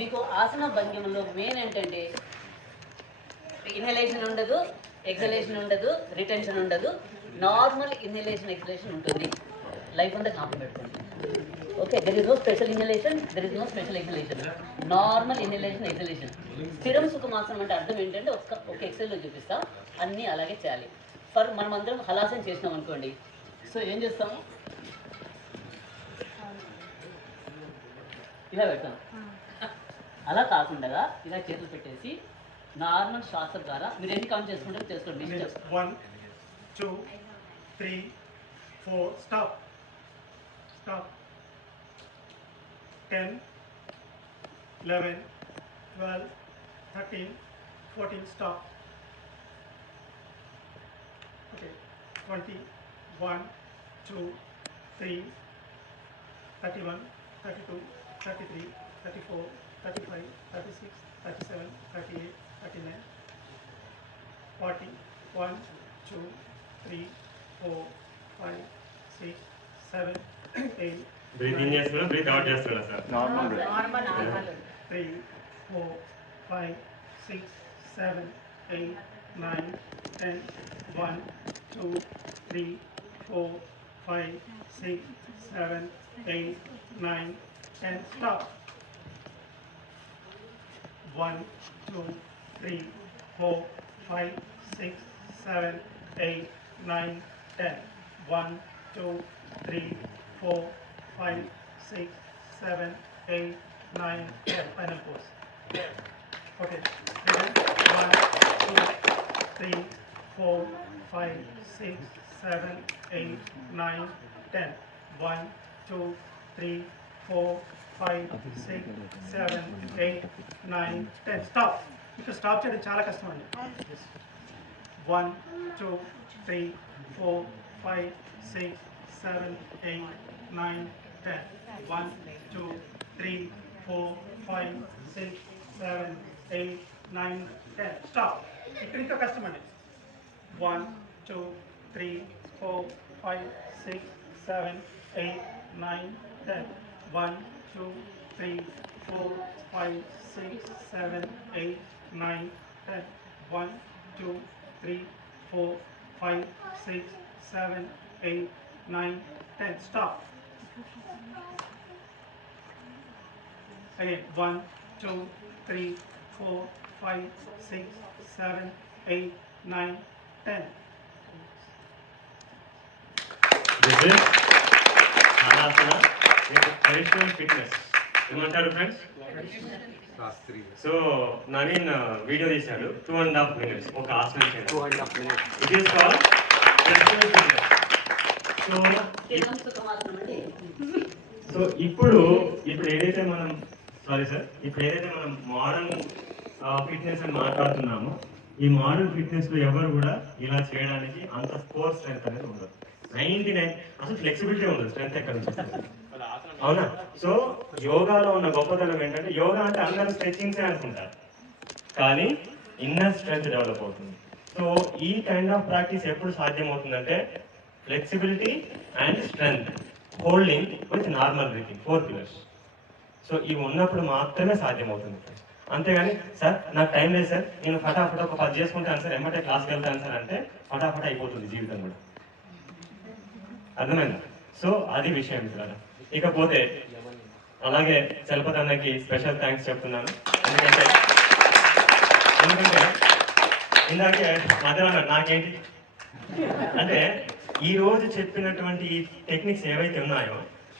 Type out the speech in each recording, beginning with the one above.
మీకు ఆసన భంగిమలో మెయిన్ ఏంటంటే ఇన్హలేషన్ ఉండదు, ఎక్సలేషన్ ఉండదు, రిటెన్షన్ ఉండదు. నార్మల్ ఇన్హలేషన్ ఎక్సలేషన్ ఉంటుంది. లైఫ్ అంతా కాపీ పెట్టుకోండి. Okay, there is no special inhalation, there is no special exhalation. Normal inhalation exhalation. స్థిరం సుఖమాసనం అంటే అర్థం ఏంటంటే ఒక ఎక్సెల్లో చూపిస్తా, అన్నీ అలాగే చేయాలి. మనం అందరం హలాసన చేసినాం అనుకోండి. సో ఏం చేస్తాము, ఇలా పెడతాం. అలా కాకుండా ఇలా చేతులు పెట్టేసి నార్మల్ శ్వాస ద్వారా మీరు ఎన్ని కౌంట్ చేసుకుంటారో చేసుకోండి. 1 2 3 4 stop stop 10 11 12 13 14 stop. Okay 21 2 3 31 32 33 34 35 36 37 38 39 40 1 2 3 4 5 6 7 8 breathing చేస్తున్నా, బ్రీత్ అవుట్ చేస్తున్నా sir. Normal 3 4 5 6 7 8 9 10 1 2 3 4 5 6 7 8 9 10 stop. 1 2 3 4 5 6 7 8 9 10 1 2 3 4 5 6 7 8 9 10 final pose. Okay, 1 2 3 4 5 6 7 8 9 10 1 2 3 4 5 6 7 8 9 10 stop. ఇక్కడ స్టాప్ చేయడం చాలా కష్టం అండి. 1 2 3 4 5 6 7 8 9 10 1 2 3 4 5 6 7 8 9 10 స్టాప్. ఇక్కడ ఇంకా కష్టం అండి. 1 2 3 4 5 6 7 8 9 10 1 2 3 4 5 6 7 8 9 10 1 2 3 4 5 6 7 8 9 10 stop. Again 1 2 3 4 5 6 7 8 9 10. This is Anasana with traditional fitness. ఏమంటారు ఫ్రెండ్స్? సో నవీన్ వీడియో తీశాడు 2.5 minutes ఒక ఆసనం చేయడం. 2.5 minutes. It is called traditional fitness. So ఇప్పుడు ఏదైతే మనం మోడర్న్ ఫిట్నెస్ అని మాట్లాడుతున్నామో, ఈ మోడర్న్ ఫిట్నెస్ లో ఎవరు కూడా ఇలా చేయడానికి అంత స్కోర్ స్ట్రెంత్ అనేది ఉండదు. 99 అసలు ఫ్లెక్సిబిలిటీ ఉండదు, స్ట్రెంత్ ఎక్కడ నుంచి వస్తుంది? అవునా? సో యోగాలో ఉన్న గొప్పతనం ఏంటంటే, యోగా అంటే అందరూ స్ట్రెచ్చింగ్సే అనుకుంటారు, కానీ ఇన్నర్ స్ట్రెంత్ డెవలప్ అవుతుంది. సో ఈ కైండ్ ఆఫ్ ప్రాక్టీస్ ఎప్పుడు సాధ్యమవుతుందంటే, flexibility and strength holding with normal breathing, 4 pillars. So ఇవి ఉన్నప్పుడు మాత్రమే సాధ్యమవుతుంది. అంతేగాని సార్ నాకు టైం లేదు సార్, నేను ఫటాఫట్ ఒక 10 చేసుకుంటాను సార్, ఎమ్మటే క్లాస్కి వెళ్తాను సార్ అంటే ఫటాఫట్ అయిపోతుంది జీవితం కూడా. అర్థమైందా? సో అది విషయం మిత్రులారా. ఇకపోతే అలాగే చలపతి అన్నకి స్పెషల్ థ్యాంక్స్ చెప్తున్నాను. ఎందుకంటే ఇందాకే మధ్యలో నాకేంటి అంటే, ఈ రోజు చెప్పినటువంటి ఈ టెక్నిక్స్ ఏవైతే ఉన్నాయో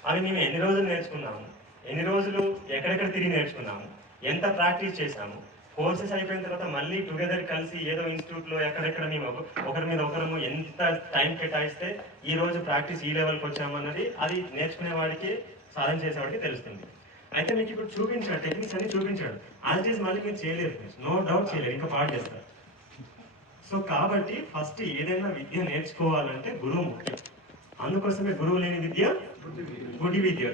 అవి మేము ఎన్ని రోజులు నేర్చుకున్నాము, ఎన్ని రోజులు ఎక్కడెక్కడ తిరిగి నేర్చుకున్నాము, ఎంత ప్రాక్టీస్ చేశాము, కోర్సెస్ అయిపోయిన తర్వాత మళ్ళీ టుగెదర్ కలిసి ఏదో ఇన్స్టిట్యూట్లో ఎక్కడెక్కడ మేము ఒకరి మీద ఒకరము ఎంత టైం కేటాయిస్తే ఈ రోజు ప్రాక్టీస్ ఈ లెవెల్కి వచ్చామన్నది అది నేర్చుకునే వాడికి, సాధన చేసేవాడికి తెలుస్తుంది. అయితే మీకు ఇప్పుడు చూపించాడు, టెక్నిక్స్ అన్ని చూపించాడు. యాజ్ ఇట్ ఈస్ మళ్ళీ మీరు చేయలేరు, నో డౌట్ చేయలేరు, ఇంకా పాడు చేస్తారు. సో కాబట్టి ఫస్ట్ ఏదైనా విద్య నేర్చుకోవాలంటే గురువు ముఖ్యం. అందుకోసమే గురువు లేని విద్య గుడి విద్య.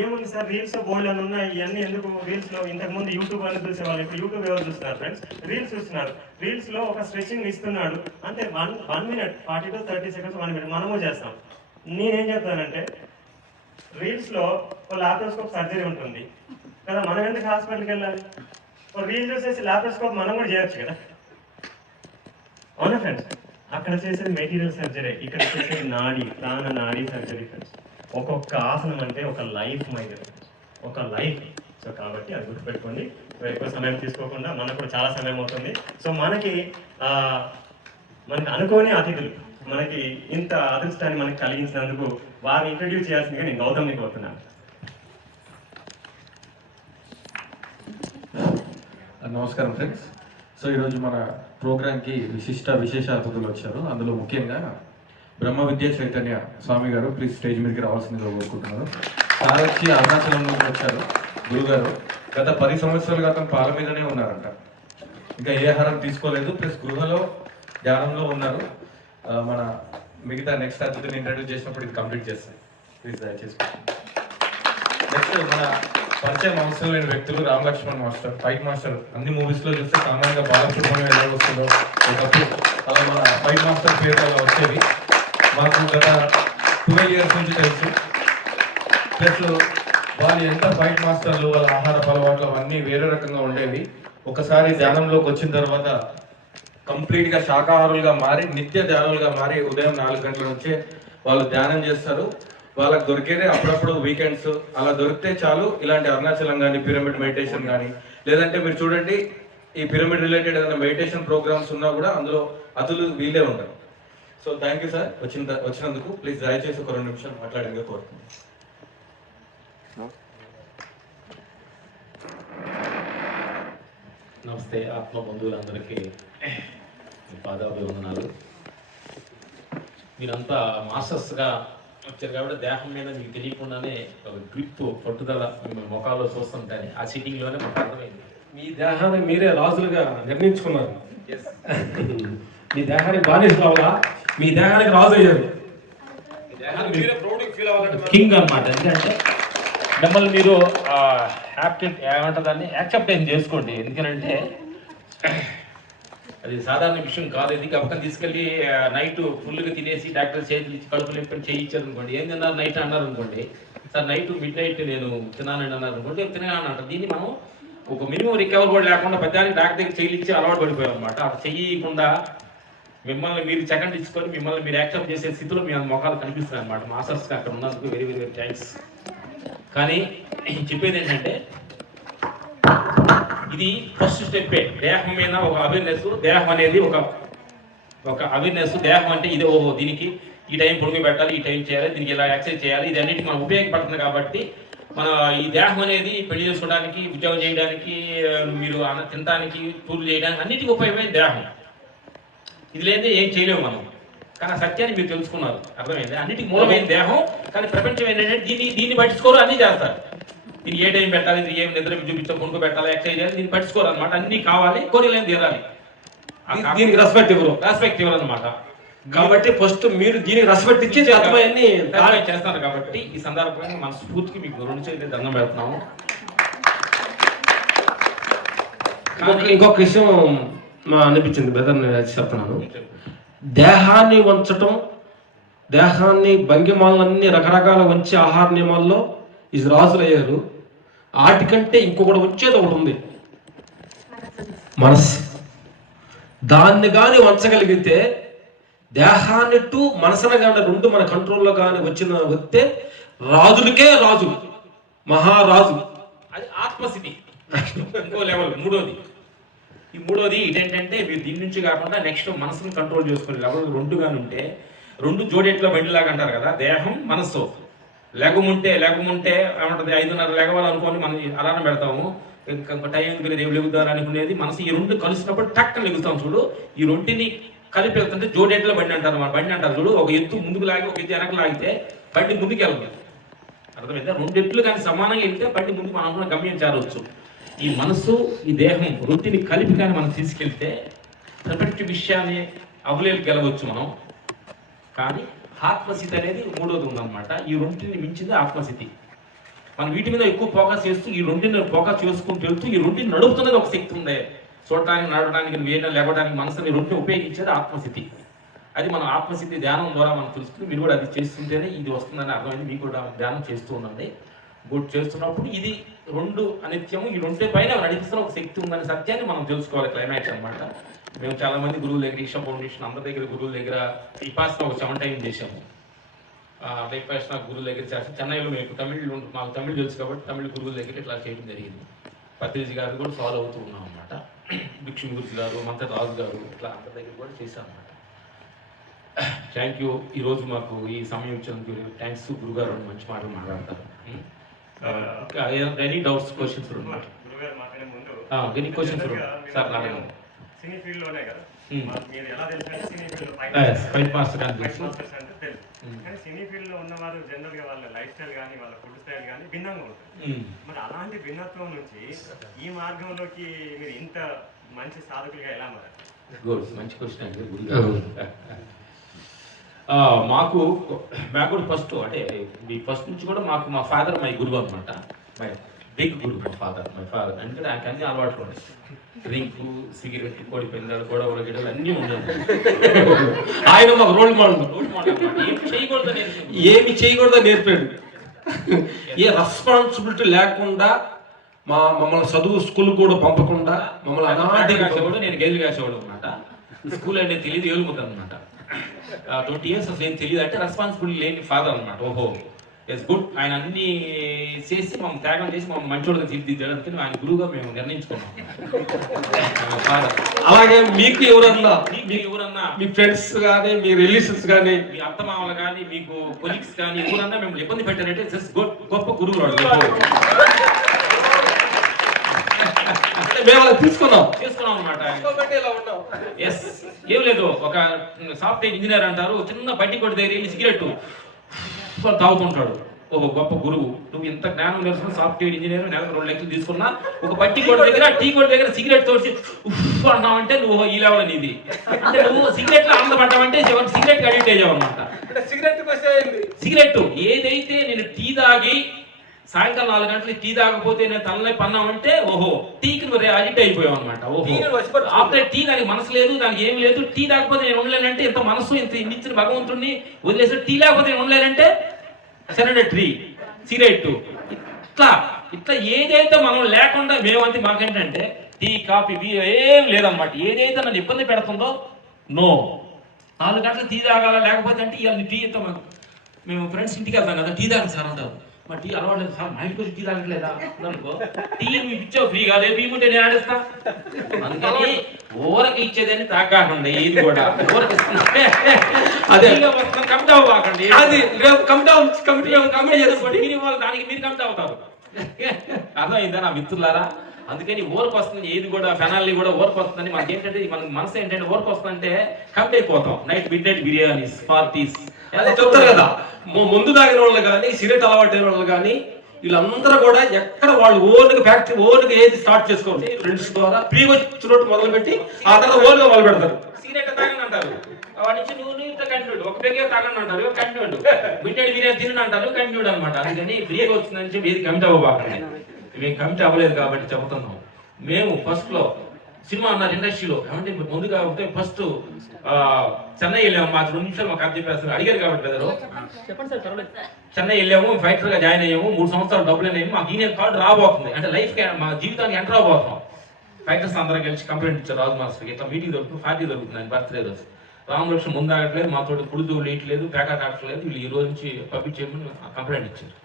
ఏముంది సార్, రీల్స్ బోల్డ్ అని ఉన్నాయి, ఇవన్నీ ఎందుకు? రీల్స్ లో ఇంతకుముందు యూట్యూబ్ అని చూసేవాళ్ళు, ఇప్పుడు యూట్యూబ్ ఎవరు చూస్తున్నారు ఫ్రెండ్స్? రీల్స్ చూస్తున్నారు. రీల్స్ లో ఒక స్ట్రెచింగ్ ఇస్తున్నాడు అంతే, 1 minute 40 to 30 seconds 1 minute మనము చేస్తాం. నేనేం చెప్తానంటే, రీల్స్ లో లాప్రోస్కోప్ సర్జరీ ఉంటుంది, కదా. మనం ఎందుకు హాస్పిటల్కి వెళ్ళాలి? రీల్ చూసేసి లాప్రోస్కోప్ మనం కూడా చేయొచ్చు కదా. అవునా ఫ్రెండ్స్? అక్కడ చేసేది మెటీరియల్ సర్జరీ, ఇక్కడ చేసేది ప్రాణ నాడీ సర్జరీ ఫ్రెండ్స్. ఒక్కొక్క ఆసనం అంటే ఒక లైఫ్ మైండ్ ఫ్రెండ్స్, ఒక లైఫ్. సో కాబట్టి అది గుర్తుపెట్టుకోండి. ఎక్కువ సమయం తీసుకోకుండా, మనకు కూడా చాలా సమయం అవుతుంది. సో మనకి అనుకోని అతిథులు, మనకి ఇంత అదృష్టాన్ని మనకి కలిగించినందుకు వారిని ఇంట్రడ్యూస్ చేయాల్సిందిగా నేను గౌతమ్ని కోరుతున్నాను. నమస్కారం ఫ్రెండ్స్. సో ఈరోజు మన ప్రోగ్రామ్కి విశేష అతిథులు వచ్చారు. అందులో ముఖ్యంగా బ్రహ్మ విద్యా చైతన్య స్వామి గారు ప్లీజ్ స్టేజ్ మీదకి రావాల్సిందిగా కోరుకుంటున్నారు. సార్ వచ్చి అరుణాచలం నుంచి వచ్చారు. గురుగారు గత 10 సంవత్సరాలుగా అతను పాల మీదనే ఉన్నారంట. ఇంకా ఏ ఆహారం తీసుకోలేదు, ప్లస్ గృహలో ధ్యానంలో ఉన్నారు. మన మిగతా నెక్స్ట్ అతిథిని ఇంట్రడ్యూస్ చేసినప్పుడు ఇది కంప్లీట్ చేస్తాయి. ప్లీజ్ దయచేసి. నెక్స్ట్ మన పరిచయం అవసరం లేని వ్యక్తులు Ram Lakshman master, fight master. అన్ని మూవీస్లో చూస్తే సామాన్యంగా బాలసుబ్రహ్మణ్యం ఎలా వస్తుందో ఒకప్పుడు అలా మన ఫైట్ మాస్టర్ పేరు అలా వచ్చేది. మాకు గత 12 years నుంచి తెలుసు. ప్లస్ వాళ్ళు ఎంత ఫైట్ మాస్టర్లు, వాళ్ళ ఆహార అలవాట్లు అవన్నీ వేరే రకంగా ఉండేవి. ఒకసారి ధ్యానంలోకి వచ్చిన తర్వాత కంప్లీట్గా శాకాహారులుగా మారి, నిత్య ధ్యానులుగా మారి, ఉదయం 4 గంటల నుంచే వాళ్ళు ధ్యానం చేస్తారు. వాళ్ళకి దొరికేదే అప్పుడప్పుడు వీకెండ్స్ అలా దొరికితే చాలు. ఇలాంటి అరుణాచలం కానీ, పిరమిడ్ మెడిటేషన్ కానీ, లేదంటే మీరు చూడండి ఈ పిరమిడ్ రిలేటెడ్ ఏదైనా మెడిటేషన్ ప్రోగ్రామ్స్ ఉన్నా కూడా అందులో అతులు వీళ్ళే ఉంటారు. సో థ్యాంక్ యూ సార్ వచ్చినందుకు. ప్లీజ్ దయచేసి ఒక 2 నిమిషాలు మాట్లాడేందుకు కోరుతున్నాను. నమస్తే ఆత్మ బంధువులందరికీ పాదాభివందనాలు. మీరంతా మాస్టర్స్గా వచ్చారు కాబట్టి దేహం మీద మీకు తెలియకుండానే ఒక గ్రిప్, పట్టుదల మిమ్మల్ని ముఖాల్లో చూస్తుంటాను. ఆ సిట్టింగ్లోనే మాకు అర్థమైంది. మీ దేహాన్ని మీరే రాజులుగా నిర్ణయించుకున్నారు. మీ దేహానికి బానిసలు అవ్వాలా, మీ దేహానికి రాజు అయ్యారు. కింగ్ అన్నమాట. ఎందుకంటే మిమ్మల్ని మీరు ఏమంటుందని యాక్సెప్టెన్స్ చేసుకోండి. ఎందుకంటే అది సాధారణ విషయం కాదు. ఇది కాబట్టి తీసుకెళ్ళి నైట్ ఫుల్గా తినేసి డాక్టర్ చేతులు ఇచ్చి కడుపు నింపని చేయించారు అనుకోండి. ఏం తిన్నారు నైట్ అన్నారు అనుకోండి, సార్ నైట్ మిడ్ నేను తిన్నానండి అన్నారు అనుకోండి, తినగానే అంటారు. దీన్ని మనం ఒక మినిమం రికవర్ కూడా లేకుండా పెద్దానికి డాక్టర్ దగ్గర చేయి ఇచ్చి అలవాటు పడిపోయాం అనమాట. అలా చెయ్యకుండా మిమ్మల్ని మీరు సెకండ్ ఇచ్చుకొని మిమ్మల్ని మీరు యాక్సెప్ట్ చేసే స్థితిలో మీ మొఖాలు కనిపిస్తున్నాయి అనమాట. మాస్టర్స్కి అక్కడ ఉన్నందుకు వెరీ వెరీ వెరీ థ్యాంక్స్. కానీ చెప్పేది ఏంటంటే ఇది ఫస్ట్ స్టెప్పే. దేహం మీద ఒక అవేర్నెస్, దేహం అనేది ఒక అవేర్నెస్. దేహం అంటే ఇదే, ఓహో దీనికి ఈ టైం పొడుగు పెట్టాలి, ఈ టైం చేయాలి, దీనికి ఇలా ఎక్సర్సైజ్ చేయాలి, ఇది అన్నిటికీ మనం ఉపయోగపడుతుంది. కాబట్టి మన ఈ దేహం అనేది పెళ్లి చేసుకోవడానికి, ఉద్యోగం చేయడానికి, మీరు తినడానికి, టూర్లు చేయడానికి అన్నిటికీ ఉపయోగమైన దేహం. ఇది లేదే ఏం చేయలేము మనం. కానీ ఆ సత్యాన్ని మీరు తెలుసుకున్నారు, అర్థమైంది. అన్నిటికీ మూలమైన దేహం. కానీ ప్రపంచం ఏంటంటే దీన్ని పట్టించుకోరు, అన్నీ చేస్తారు. దీనికి ఏ టైం పెట్టాలి, ఇది ఏం నిద్ర చూపించాలి, కొనుక్కు పెట్టాలి, ఎక్సర్సైజ్ చేయాలి, దీన్ని పట్టించుకోరు అనమాట. అన్ని కావాలి, కోరికలేని తీరాలి. దీనికి రెస్పెక్ట్ ఇవ్వరు అనమాట. కాబట్టి ఫస్ట్ మీరు దీనికి రెస్పెక్ట్ ఇచ్చి అర్థమయ్యన్ని చేస్తారు. కాబట్టి ఈ సందర్భంగా మన స్ఫూర్తికి మీకు 2 చేతులు దండం పెడుతున్నాము. ఇంకొక విషయం అనిపించింది బ్రదర్, నేను చెప్తున్నాను. దేహాన్ని వంచటం, దేహాన్ని భంగిమాలన్నీ రకరకాల వంచి ఆహార నియమాల్లో ఈ రాజులు అయ్యారు. వాటికంటే ఇంకొకటి వచ్చేది ఒకటి ఉంది, మనస్సు. దాన్ని కానీ వంచగలిగితే దేహాన్ని టు మనసున కానీ 2 మన కంట్రోల్లో కానీ వస్తే రాజులకే రాజు, మహారాజు. అది ఆత్మస్థితి. ఇంకో లెవెల్ మూడోది. ఈ మూడోది ఇదేంటంటే మీరు దీని నుంచి కాకుండా నెక్స్ట్ మనసును కంట్రోల్ చేసుకునే లెవెల్ 2 గాని ఉంటే, 2 జోడెట్లో బండిలాగా అంటారు కదా, దేహం మనస్సు. లెగముంటే ఏమంటుంది 5:30 లెగవాలనుకోని మనం అలారం పెడతాము. ఇంకా టైం రేపు లెగుతారు అనుకునేది మనసు. ఈ 2 కలిసినప్పుడు టక్కన లెగుస్తాం చూడు. ఈ 2ని కలిపి వెళ్తుంటే జోడెట్లో బండి అంటారు. మన బండి అంటారు చూడు. ఒక ఎత్తు ముందుకు లాగి ఒక ఎత్తు వెనక్కి లాగితే బండి ముందుకు వెళ్తుంది, అర్థమైందా? 2 ఎట్లు కానీ సమానంగా వెళ్తే బండి ముందుకు మనం గమ్యం చేరవచ్చు. ఈ మనసు ఈ దేహం 2ని కలిపి కానీ మనం తీసుకెళ్తే ప్రపంచ విషయాన్ని అవలేలు గెలవచ్చు మనం. కానీ ఆత్మస్థితి అనేది మూడోది ఉందన్నమాట. ఈ 2ని మించింది ఆత్మస్థితి. మనం వీటి మీద ఎక్కువ ఫోకస్ చేస్తూ ఈ 2ని ఫోకస్ చేసుకుంటూ వెళ్తూ ఈ 2ని నడుపుతున్నది ఒక శక్తి ఉంది. చూడటానికి, నడవడానికి, వేయడం, లేవడానికి మనసుని 2ని ఉపయోగించేది ఆత్మస్థితి. అది మనం ఆత్మస్థితి ధ్యానం ద్వారా మనం తెలుసుకుని మీరు కూడా అది చేస్తుంటేనే ఇది వస్తుందని అర్థమైంది. మీకు కూడా ధ్యానం చేస్తూ ఉండండి. గుడ్ చేస్తున్నప్పుడు ఇది రెండు అనిత్యము, ఈ రెండే పైన నడిపిస్తున్న ఒక శక్తి ఉందనే సత్యాన్ని మనం తెలుసుకోవాలి. క్లైమాక్స్ అనమాట. మేము చాలా మంది గురువుల దగ్గర, ఈషా ఫౌండేషన్ అందరి దగ్గర గురువుల దగ్గర విపాసన ఒక 7 టైం చేసాము. విపాసన గురువుల దగ్గర చేస్తాం. చెన్నైలో మాకు తమిళ్ తెలుసు కాబట్టి తమిళ గురువుల దగ్గర ఇట్లా చేయడం జరిగింది. పత్రిజీ గారు కూడా ఫాలో అవుతూ ఉన్నాం అనమాట. భిక్షు గురుజీ గారు, మంత్ర రాజు గారు ఇట్లా అందరి దగ్గర కూడా చేశాం అనమాట. Thank you. ఈరోజు మాకు ఈ సమయం ఇచ్చినందుకు థ్యాంక్స్. గురుగారు మంచి మాటలు మాట్లాడతారు. ఎనీ డౌట్స్, క్వశ్చన్స్ గురుగారు మాట్లాడే ముందు any questions sir cine field లోనే కదా మీరు ఎలా తెలుసు సినీ ఫీల్డ్ ఫైట్ మాస్టర్ అని తెలుసు. కానీ సినీ ఫీల్డ్ లో ఉన్నవారు జనరల్ గా వాళ్ళ లైఫ్ స్టైల్ కానీ వాళ్ళ ఫుడ్ స్టైల్ కానీ భిన్నంగా ఉంటుంది. మరి అలాంటి భిన్నత్వం నుంచి ఈ మార్గంలోకి మీరు ఇంత మంచి సాధకులుగా ఎలా మారారు? గుడ్, మంచి క్వశ్చన్ అండి గురుగారు. మాకు కూడా ఫస్ట్ అంటే మీ ఫస్ట్ నుంచి కూడా మాకు మా ఫాదర్ మై గురువు అనమాట. మై బిగ్ గురువు మై ఫాదర్. ఎందుకంటే ఆయనకి అన్ని అలవాట్లు ఉన్నాయి. డ్రింక్, సిగరెట్, కోడి పెందాలు, గొడవలు గిడలు అన్నీ ఉన్నాయి. ఆయన మాకు రోల్ మోడల్. ఏమి చేయకూడదో నేర్పాడు. ఏ రెస్పాన్సిబిలిటీ లేకుండా మమ్మల్ని చదువు స్కూల్ కూడా పంపకుండా మమ్మల్ని అనాథ కాసేవాడు. నేను గేదెలు కాసేవాడు అనమాట. స్కూల్ అంటే తెలియదు, ఏలుముద్దు అనమాట. 20 years అసలు ఏం తెలియదు. అంటే రెస్పాన్సిబిలిటీ లేని ఫాదర్ అనమాట. ఓహో ఎస్ గుడ్. ఆయన అన్ని చేసి మమ్మల్ని త్యాగం చేసి మమ్మల్ని మంచోడుగా తీర్చిదిద్దడానికి ఆయన గురువుగా మేము నిర్ణయించుకున్నాం. అలాగే మీకు ఎవరన్నా మీ ఫ్రెండ్స్ కానీ మీ రిలేషన్స్ కానీ మీ అత్తమామలు కానీ మీకు కొలీగ్స్ కానీ ఎవరన్నా మేము ఇబ్బంది పెట్టారంటే జస్ట్ గొప్ప గురువు వాడు. మేము అలా తీసుకున్నాం అనమాట. ఎస్ ఏం లేదు, ఒక సాఫ్ట్వేర్ ఇంజనీర్ అంటారు, చిన్న బట్టి కొట్టి దగ్గర వెళ్ళి సిగరెట్ తాగుతుంటాడు. ఒక గొప్ప గురువు. నువ్వు ఇంత జ్ఞానం నేర్చుకుని సాఫ్ట్వేర్ ఇంజనీర్ నెలకు 2 లక్షలు తీసుకున్నా ఒక బట్టి కొట్టి దగ్గర టీ కొట్టి దగ్గర సిగరెట్ తోసి ఉఫ్ అన్నావంటే నువ్వు ఈ లెవెల్ అనేది. అంటే నువ్వు సిగరెట్ లో ఆనందపడ్డావంటే సిగరెట్ అడిక్ట్ అయ్యావు అనమాట. సిగరెట్ ఏదైతే నేను టీ తాగి సాయంకాలం 4 గంటలకి టీ తాగకపోతే నేను తలనొప్పి పన్నామంటే ఓహో టీకి అడిక్ట్ అయిపోయావు అనమాట. ఓహో ఆఫ్టర్ టీ దానికి మనసు లేదు, దానికి ఏం లేదు. టీ తాగకపోతే నేను ఉండలేనంటే ఎంత మనసు ఇంత ఇచ్చిన భగవంతుడిని వదిలేసి టీ లేకపోతే నేను ఉండలేనంటే సెనటరీ, సిగరెట్, ఇట్లా ఏదైతే మనం లేకుండా మేమంతే. మాకేంటంటే టీ, కాఫీ, ఏం లేదనమాట. ఏదైతే నన్ను ఇబ్బంది పెడుతుందో నో. 4 గంటలు టీ తాగాల లేకపోతే అంటే ఇవాళ టీ ఇంత మేము ఫ్రెండ్స్ ఇంటికి వెళ్తాం కదా, టీ తాగండి సార్ అంటారు. మా టీ అలవాట్లేదు సార్, మా ఇంటికి వచ్చి టీ తాగట్లేదా అనుకో. టీ మీకు ఇచ్చావు ఫ్రీగా, రేపు ఇవ్వమంటే నేను ఆడేస్తా. అందుకని ఊరకి ఇచ్చేదని తాగకండి. ఇది కూడా ఊరకి అదే కమిట్ అవ్వకండి. అది దానికి మీరు కమిట్ అవుతారు. అర్థమైందా నా మిత్రులారా? అందుకని ఓరకు వస్తుంది. ఏది కూడా ఫెనాలి కూడా ఓరకు వస్తుందని మనకి ఏంటంటే మన మనసు ఏంటంటే ఓరకు వస్తుందంటే కమిట్ అయిపోతాం. Night mid night biryanis, parties అదే చెప్తారు కదా. ముందు తాగిన వాళ్ళు కానీ సిగరెట్ అలవాటైన వాళ్ళు కానీ వీళ్ళందరూ కూడా ఎక్కడ వాళ్ళు ఓన్గా ఫ్యాక్టరీ ఓన్గా ఏది స్టార్ట్ చేసుకోవాలి. ఫ్రెండ్స్ ద్వారా ఫ్రీ వచ్చినట్టు మొదలు పెట్టి ఆ తర్వాత ఓన్గా మొదలు పెడతారు. సిగరెట్ తాగని అంటారు, వాడి నుంచి నువ్వు కంటిన్యూడ్. ఒక పెగే తాగని అంటారు, కంటిన్యూడ్. మిడ్ నైట్ బిర్యానీ తినని అంటారు, కంటిన్యూడ్ అనమాట. అందుకని ఫ్రీగా వచ్చిందని చెప్పి ఏది కమిట్ అవ్వబాకండి. మేము కమిట్ అవ్వలేదు కాబట్టి చెబుతున్నాం. మేము ఫస్ట్ లో సినిమా అన్నారు ఇండస్ట్రీలో ఏమంటే ముందుగా ఫస్ట్ చెన్నై వెళ్ళాము. మాకు 2 నిమిషాలు మాకు చెప్పేస్తారు అడిగారు కాబట్టి పెద్దలు. చెప్పండి సార్, పర్వాలేదు. చెన్నై వెళ్ళాము, ఫైటర్ గా జాయిన్ అయ్యాము. 3 సంవత్సరాలు డబ్బులు అనేవి మాకు యూనియన్ కార్డు రాబోతుంది. అంటే లైఫ్ మా జీవితానికి ఎంటర్ అవబోతున్నాం. ఫైటర్స్ అందరం కలిసి కంప్లైంట్ ఇచ్చారు రాజు మాస్టర్కి. ఇట్లా మీటింగ్ దొరుకుతుంది, పార్టీ దొరుకుతుంది ఆయన బర్త్డే రోజు. రామలక్ష్మణ్ ముందు ఆగట్లేదు, మాతో పుడుతూ లేట్లేదు, ప్యాకెట్ ఆగట్లేదు. వీళ్ళు ఈ రోజు నుంచి పబ్లిక్ చేయమని కంప్లైంట్ ఇచ్చారు.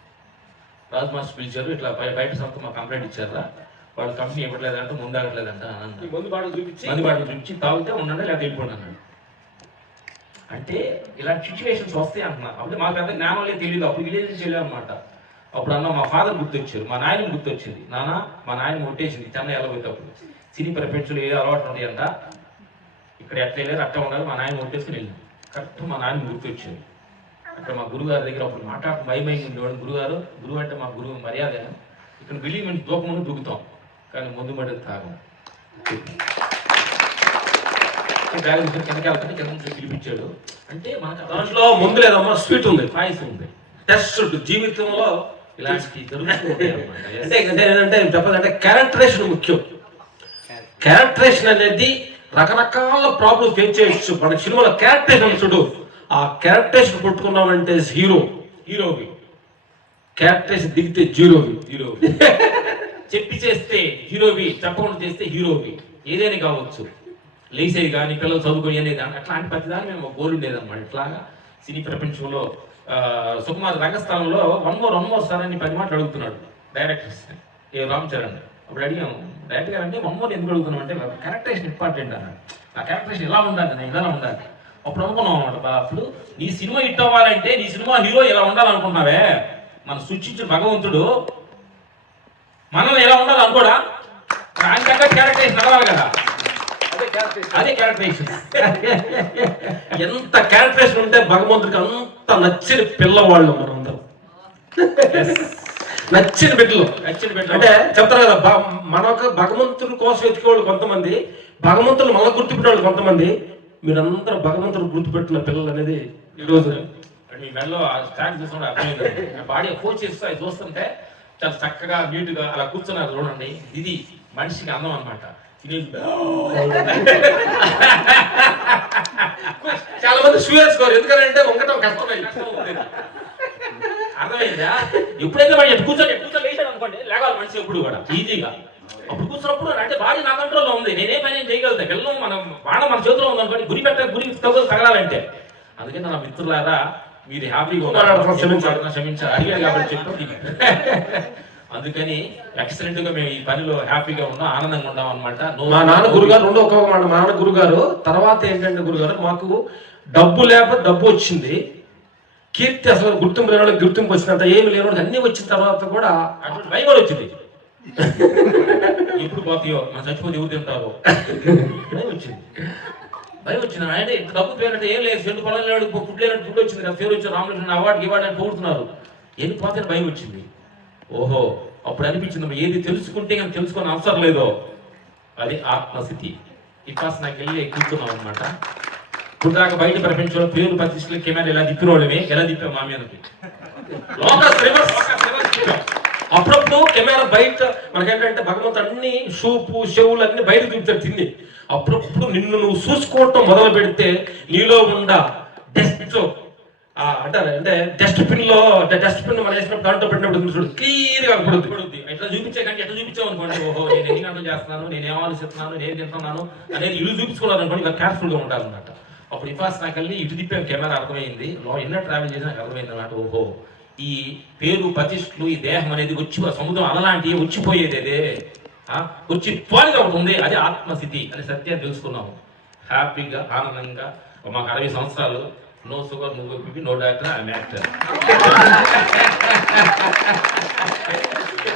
రాజు మాస్టర్ పిలిచారు, ఇట్లా ఫైటర్స్ అంతా మాకు కంప్లైంట్ ఇచ్చారా, వాళ్ళు కంపెనీ ఇవ్వట్లేదంటే ముందు ఆగట్లేదంట. మందు బాటలు చూపించి తాగితే ఉండండి లేకపోతే వెళ్ళిపోండి అన్నాడు. అంటే ఇలాంటి సిచ్యువేషన్స్ వస్తాయి అంటున్నారు. అప్పుడు మాకు అంత జ్ఞానం లేదు, తెలియదు. అప్పుడు విలేజ్ నుంచి వెళ్ళాం అనమాట. అప్పుడు అన్న మా ఫాదర్ గుర్తొచ్చారు, మా నాయన గుర్తొచ్చింది. నాన్న మా నాయన ఒట్టేసింది చెన్నై వెళ్ళబోయేటప్పుడు. సినీ ప్రపంచంలో ఏ అలవాటు ఉన్నాయంట, ఇక్కడ ఎట్లా వెళ్ళారు అట్లా ఉన్నారు. మా నాయన ఒట్టేసుకుని వెళ్ళాం. కరెక్ట్ మా నాయన గుర్తొచ్చింది. అక్కడ మా గురుగారి దగ్గర అప్పుడు మాట్లాడుతూ భయమై ఉండేవాడు. గురువు అంటే మా గురువు మర్యాద. ఇక్కడ బిల్డింగ్ నుంచి దూకముందు దూకుతాం, కానీ ముందు మటుకు తాగం. కిందకి వెళ్తాను, కింద నుంచి పిలిపించాడు. అంటే మనకు దాంట్లో ముందు లేదమ్మా, స్వీట్ ఉంది, పాయసం ఉంది, టెస్ట్ జీవితంలో ఇలాంటి జరుగుతుంటాయి. అంటే ఏంటంటే చెప్పాలంటే క్యారెక్టరేషన్ ముఖ్యం. క్యారెక్టరేషన్ అనేది రకరకాల ప్రాబ్లమ్స్ ఫేస్ చేయొచ్చు. మన సినిమాలో క్యారెక్టరేషన్ చూడు, ఆ క్యారెక్టరేషన్ కొట్టుకున్నామంటే హీరోకి క్యారెక్టరేషన్ దిగితే జీరోవి. చెప్పి చేస్తే హీరోవి, చెప్పకుండా చేస్తే హీరోవి. ఏదైనా కావచ్చు, లేసేది కానీ పిల్లలు చదువుకొని అనేది అట్లాంటి ప్రతిదాన్ని మేము గోల్ ఉండేదన్నమాట. ఇట్లాగా సినీ ప్రపంచంలో సుకుమార్ రంగస్థలంలో వన్ మోర్ సార్ అని 10 మాటలు అడుగుతున్నాడు డైరెక్టర్స్ రామ్ చరణ్. అప్పుడు అడిగాము డైరెక్టర్ గారు అంటే 1 more ఎందుకు అడుగుతున్నాం అంటే క్యారెక్టరేషన్ ఇంపార్టెంట్ అన్నాడు. ఆ క్యారెక్టరేషన్ ఇలా ఉండాలి, నేను ఇలా ఉండాలి. అప్పుడు అనుకున్నాం అన్నమాట, అప్పుడు నీ సినిమా హిట్ అవ్వాలంటే నీ సినిమా హీరో ఇలా ఉండాలనుకున్నావే, మన సృష్టించిన భగవంతుడు మనల్ని ఎలా ఉండాలి అనుకోడా, ఆయన తగ్గట్టు క్యారెక్టరేషన్ నడవాలి కదా. అదే క్యారెక్టరేషన్. ఎంత క్యారెక్టరేషన్ ఉంటే భగవంతుడికి అంత నచ్చిన పిల్లవాళ్ళు మనందరం. నచ్చిన బిడ్డలు అంటే చెప్తారు కదా, మనకు భగవంతుడి కోసం వెతికేవాళ్ళు కొంతమంది, భగవంతుడు మనం గుర్తుపెట్టేవాళ్ళు కొంతమంది. మీరందరూ భగవంతుడు గుర్తుపెట్టిన పిల్లలు అనేది ఈరోజు మీ మెడలో స్టాండ్ చూస్తుంటే అర్థమైంది. బాడీ ఫోర్స్ చేస్తూ అది చూస్తుంటే చాలా చక్కగా నీట్గా అలా కూర్చున్నారు చూడండి. ఇది మనిషికి అందం అన్నమాట. చాలా మంది షూ వేసుకోరు, ఎందుకంటే వంగటం కష్టమైంది. అర్థమైందా? ఎప్పుడైతే వాడు కూర్చొని లేచాడు అనుకోండి, లేవాలి మనిషి ఎప్పుడు కూడా ఈజీగా. అప్పుడు కూర్చున్నప్పుడు అంటే బాడీ నా కంట్రోల్లో ఉంది, నేనే పని చేయగలుగుతా. వెళ్ళం మనం బాణం మన చేతిలో ఉంది అనుకోండి, గురి తగలాలంటే. అందుకని నా మిత్రులారా, మీరు హ్యాపీగా క్షమించాలి అడిగాడు కాబట్టి చెప్పి. అందుకని ఎక్సలెంట్ గా మేము ఈ పనిలో హ్యాపీగా ఉన్నాం, ఆనందంగా ఉన్నాం అనమాట. మా నాన్న గురుగారు ఒక మాట, మా నాన్న గురుగారు తర్వాత ఏంటంటే గురుగారు మాకు డబ్బు లేకపోతే డబ్బు వచ్చింది, కీర్తి అసలు గుర్తింపు లేని వాళ్ళకి గుర్తింపు వచ్చినంత ఏమి లేని వాళ్ళకి అన్ని వచ్చిన తర్వాత కూడా అటువంటి భయం కూడా వచ్చింది. ఎప్పుడు పోతాయో మన చచ్చిపోతే ఎవరు తింటారో భయం వచ్చింది. అంటే ఇంత డబ్బు పేరంటే ఏం లేదు, చెడు పొలం లేడు, ఫుడ్ లేనట్టు ఫుడ్ వచ్చింది కదా, పేరు వచ్చి రామకృష్ణ అవార్డు ఇవ్వడానికి పోతున్నారు, ఏది పోతే భయం వచ్చింది. ఓహో, అప్పుడు అనిపించింది ఏది తెలుసుకుంటే కానీ తెలుసుకొని అవసరం లేదో అది ఆత్మస్థితి. ఇకాస్ నాకు వెళ్ళి కూర్చున్నాం అనమాట. ఇప్పుడు దాకా బయట ప్రపంచంలో పేరు ప్రతిష్టలు కెమెరా ఎలా తిప్పినోళ్ళమే, ఎలా తిప్పాం మా మీదకి. అప్పుడప్పుడు కెమెరా బయట మనకేంటంటే భగవంతుడు అన్ని షూపు చెవులు అన్ని బయట చూపుతాడు తిని. అప్పుడప్పుడు నిన్ను నువ్వు చూసుకోవటం మొదలు పెడితే నీలో ఉండ డస్ట్ అంటారు అంటే డస్ట్బిన్ మనం వేసినప్పుడు దాంట్లో పెట్టినప్పుడు క్లియర్ గా పడుతుంది. ఎట్లా చూపించే కంటే ఎట్లా చూపించావు అనుకోండి, ఓహో నేను ఎన్ని గంటలు చేస్తున్నాను, నేను ఏం ఆలోచిస్తున్నాను, నేను తింటున్నాను అనేది ఇల్లు చూపించుకున్నారు అనుకోండి, ఇంకా కేర్ఫుల్ గా ఉండాలన్నమాట. అప్పుడు ఇఫాస్ నాకు వెళ్ళి ఇటు తిప్పాం కెమెరా అర్థమైంది, ఎన్నో ట్రావెల్ చేసి నాకు అర్థమైంది అన్నమాట. ఓహో, ఈ పేరు ప్రతిష్టలు ఈ దేహం అనేది వచ్చి సముద్రం అలాంటివి వచ్చిపోయేది, అదే వచ్చి పోలిగా ఒకటి ఉంది, అదే ఆత్మస్థితి అనే సత్యాన్ని తెలుసుకున్నాము. హ్యాపీగా ఆనందంగా మాకు 60 సంవత్సరాలు, no sugar, no BP, no doctor, I'm actor.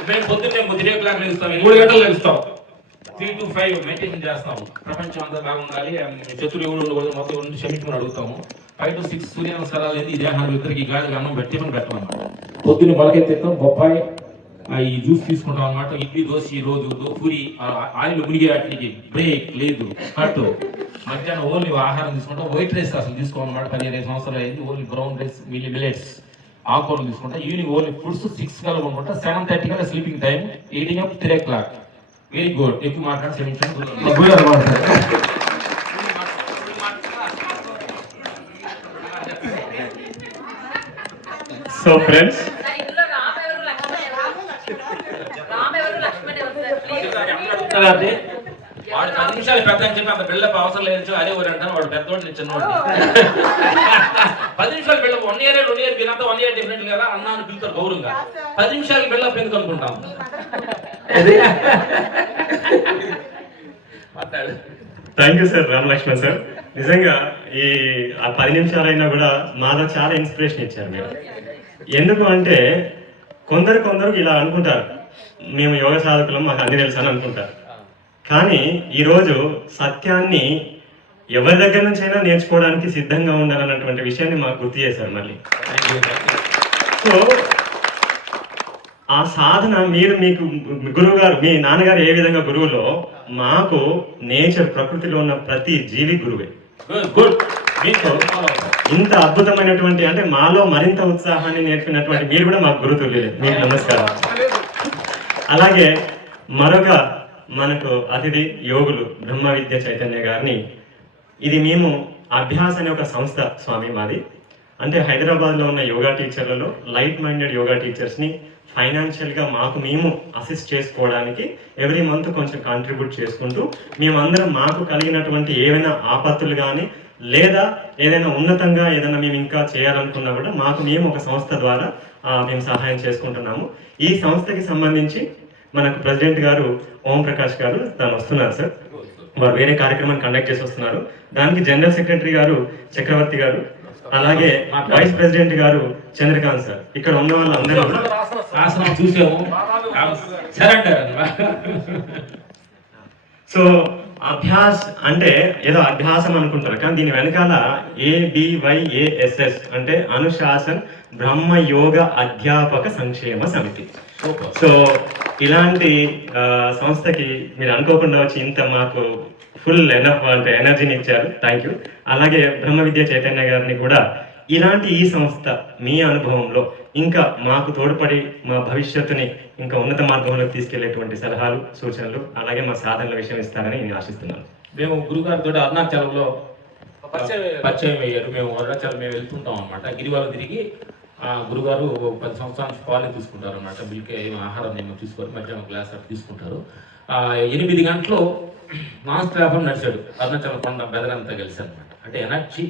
మేము పొద్దున్నే 3 o'clock లేస్తాం, 3 గంటలు లేస్తాం, 3 to 5 మెడిటేషన్ చేస్తాము. ప్రపంచం అంతా బాగుండాలి, శత్రులు ఎవరు ఉండకూడదు, మొత్తం క్షమించమని అడుగుతాము. 5 to 6 సూర్య నమస్కారాలు ఈ దేహాలు ఇద్దరికి గాలికి అన్నం పెట్టమని పెట్టమన్నమాట. పొద్దున్న మొలకెత్తాం, బొప్పాయి ఈ జ్యూస్ తీసుకుంటాం అనమాట. ఇడ్లీ, దోశ, ఈ రోజు పూరి, ఆయిల్ మునిగే వాటికి బ్రేక్ లేదు, కట్. మధ్యాహ్నం ఓన్లీ ఆహారం తీసుకుంటాం, వైట్ రైస్ అసలు తీసుకోమన్నమాట. 15 సంవత్సరాలు అయింది, ఓన్లీ బ్రౌన్ రైస్, మిల్లెట్స్, ఆకుకూరలు తీసుకుంటాం. ఈవినింగ్ ఓన్లీ ఫుడ్స్ 6 కల్లా కొనుక్కుంటా. 7:30 కల్లా sleeping time, eating up 3 o'clock. Very good, ఎక్కువ మాట్లాడి క్షమించండి. సో ఫ్రెండ్స్, వాడు 10 నిమిషాలు పెద్ద అని చెప్పి అంత బిల్డప్ అవసరం లేదు, అదే ఊరు అంటాను. వాడు పెద్దవాడు చిన్నవాడు. 10 నిమిషాలు బిల్డప్, 1 year 2 year వీళ్ళంతా 1 year డిఫరెంట్ కదా అన్నాను పిలుతారు గౌరవంగా. 10 నిమిషాలకి బిల్డప్ ఎందుకు అనుకుంటాం. Thank you sir Ramalakshman sir. నిజంగా ఈ 10 నిమిషాలైనా కూడా మాలో చాలా ఇన్స్పిరేషన్ ఇచ్చారు మీరు. ఎందుకు అంటే కొందరికి ఇలా అనుకుంటారు, మేము యోగ సాధకులం, మాకు అన్ని తెలుసు అని అనుకుంటారు. కానీ ఈరోజు సత్యాన్ని ఎవరి దగ్గర నుంచి అయినా నేర్చుకోవడానికి సిద్ధంగా ఉండాలన్నటువంటి విషయాన్ని మాకు గుర్తు చేశారు మళ్ళీ. సో ఆ సాధన మీకు గురువు గారు, మీ నాన్నగారు ఏ విధంగా గురువులో, మాకు నేచర్, ప్రకృతిలో ఉన్న ప్రతి జీవి గురువే. గుడ్. ఇంత అద్భుతమైనటువంటి అంటే మాలో మరింత ఉత్సాహాన్ని నేర్పినటువంటి మీరు కూడా మాకు గురుతుల్యులే. మీకు నమస్కారం. అలాగే మరొక మనకు అతిథి యోగులు బ్రహ్మ విద్య చైతన్య గారిని, ఇది మేము అభ్యాస అనే ఒక సంస్థ స్వామి మాది. అంటే హైదరాబాద్లో ఉన్న యోగా టీచర్లలో లైట్ మైండెడ్ యోగా టీచర్స్ని ఫైనాన్షియల్గా మాకు మేము అసిస్ట్ చేసుకోవడానికి ఎవ్రీ మంత్ కొంచెం కాంట్రిబ్యూట్ చేసుకుంటూ మేమందరం మాకు కలిగినటువంటి ఏవైనా ఆపత్తులు కానీ లేదా ఏదైనా ఉన్నతంగా ఏదైనా మేము ఇంకా చేయాలనుకున్నా కూడా మాకు మేము ఒక సంస్థ ద్వారా మేము సహాయం చేసుకుంటున్నాము. ఈ సంస్థకి సంబంధించి మనకు ప్రెసిడెంట్ గారు ఓం ప్రకాష్ గారు తను వస్తున్నారు సార్. వారు వేరే కార్యక్రమాన్ని కండక్ట్ చేసి వస్తున్నారు. దానికి జనరల్ సెక్రటరీ గారు చక్రవర్తి గారు, అలాగే వైస్ ప్రెసిడెంట్ గారు చంద్రకాంత్ సార్. ఇక్కడ ఉన్న వాళ్ళందరూ ఆసనం చూసాము సరే. సో అభ్యాస్ అంటే ఏదో అభ్యాసం అనుకుంటారు, కానీ దీని వెనకాల ABYASS అంటే అనుశాసన్ బ్రహ్మ యోగ అధ్యాపక సంక్షేమ సమితి. సో ఇలాంటి సంస్థకి మీరు అనుకోకుండా వచ్చి ఇంత మాకు ఫుల్ అంటే ఎనర్జీని ఇచ్చారు. Thank you. అలాగే బ్రహ్మ విద్య చైతన్య గారిని కూడా ఇలాంటి ఈ సంస్థ మీ అనుభవంలో ఇంకా మాకు తోడ్పడి మా భవిష్యత్తుని ఇంకా ఉన్నత మార్గంలోకి తీసుకెళ్లేటువంటి సలహాలు, సూచనలు, అలాగే మా సాధనల విషయం ఇస్తారని నేను ఆశిస్తున్నాను. మేము గురుగారితో అరుణాచలంలో పరిచయం అయ్యారు. మేము అరుణాచలం మేము వెళ్తుంటాం అనమాట. గిరివారం తిరిగి గురుగారు 10 సంవత్సరాల నుంచి పాలు తీసుకుంటారు అనమాట. బిల్కే ఆహారం ఏమో తీసుకొని మధ్యాహ్నం గ్లాస్ అట్లా తీసుకుంటారు. 8 గంటలు నాన్ స్టాప్ నడిచాడు అరుణాచలం కొండ బెదరంతా కలిసి అనమాట. అంటే ఎనర్జీ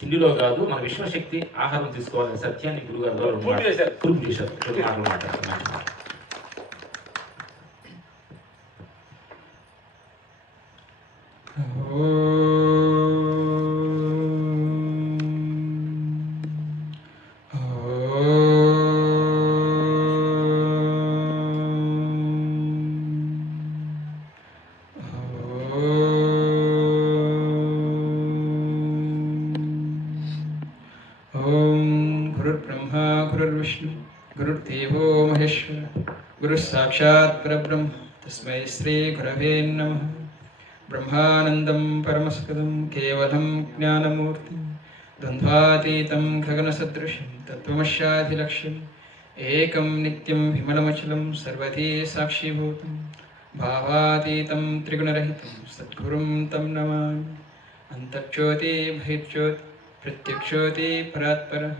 తిండిలో కాదు, మన విశ్వశక్తి ఆహారం తీసుకోవాలనే సత్యాన్ని గురుగారు ప్రూవ్ చేశారు. गुरुर्देवो महेश्वर गुरुः साक्षात् परब्रह्म तस्मै श्री गुरवे नमः। ब्रह्मानन्दं परमसुखदं केवलं ज्ञानमूर्तिं द्वन्द्वातीतं गगनसदृशं तत्त्वमस्याधिलक्ष्यम् एकं नित्यं विमलमचलं सर्वधी साक्षीभूतं भावातीतं त्रिगुणरहितं सद्गुरुं तं नमामि। अन्तर्ज्योति बहिर्ज्योति प्रत्यक्षज्योति परात्परः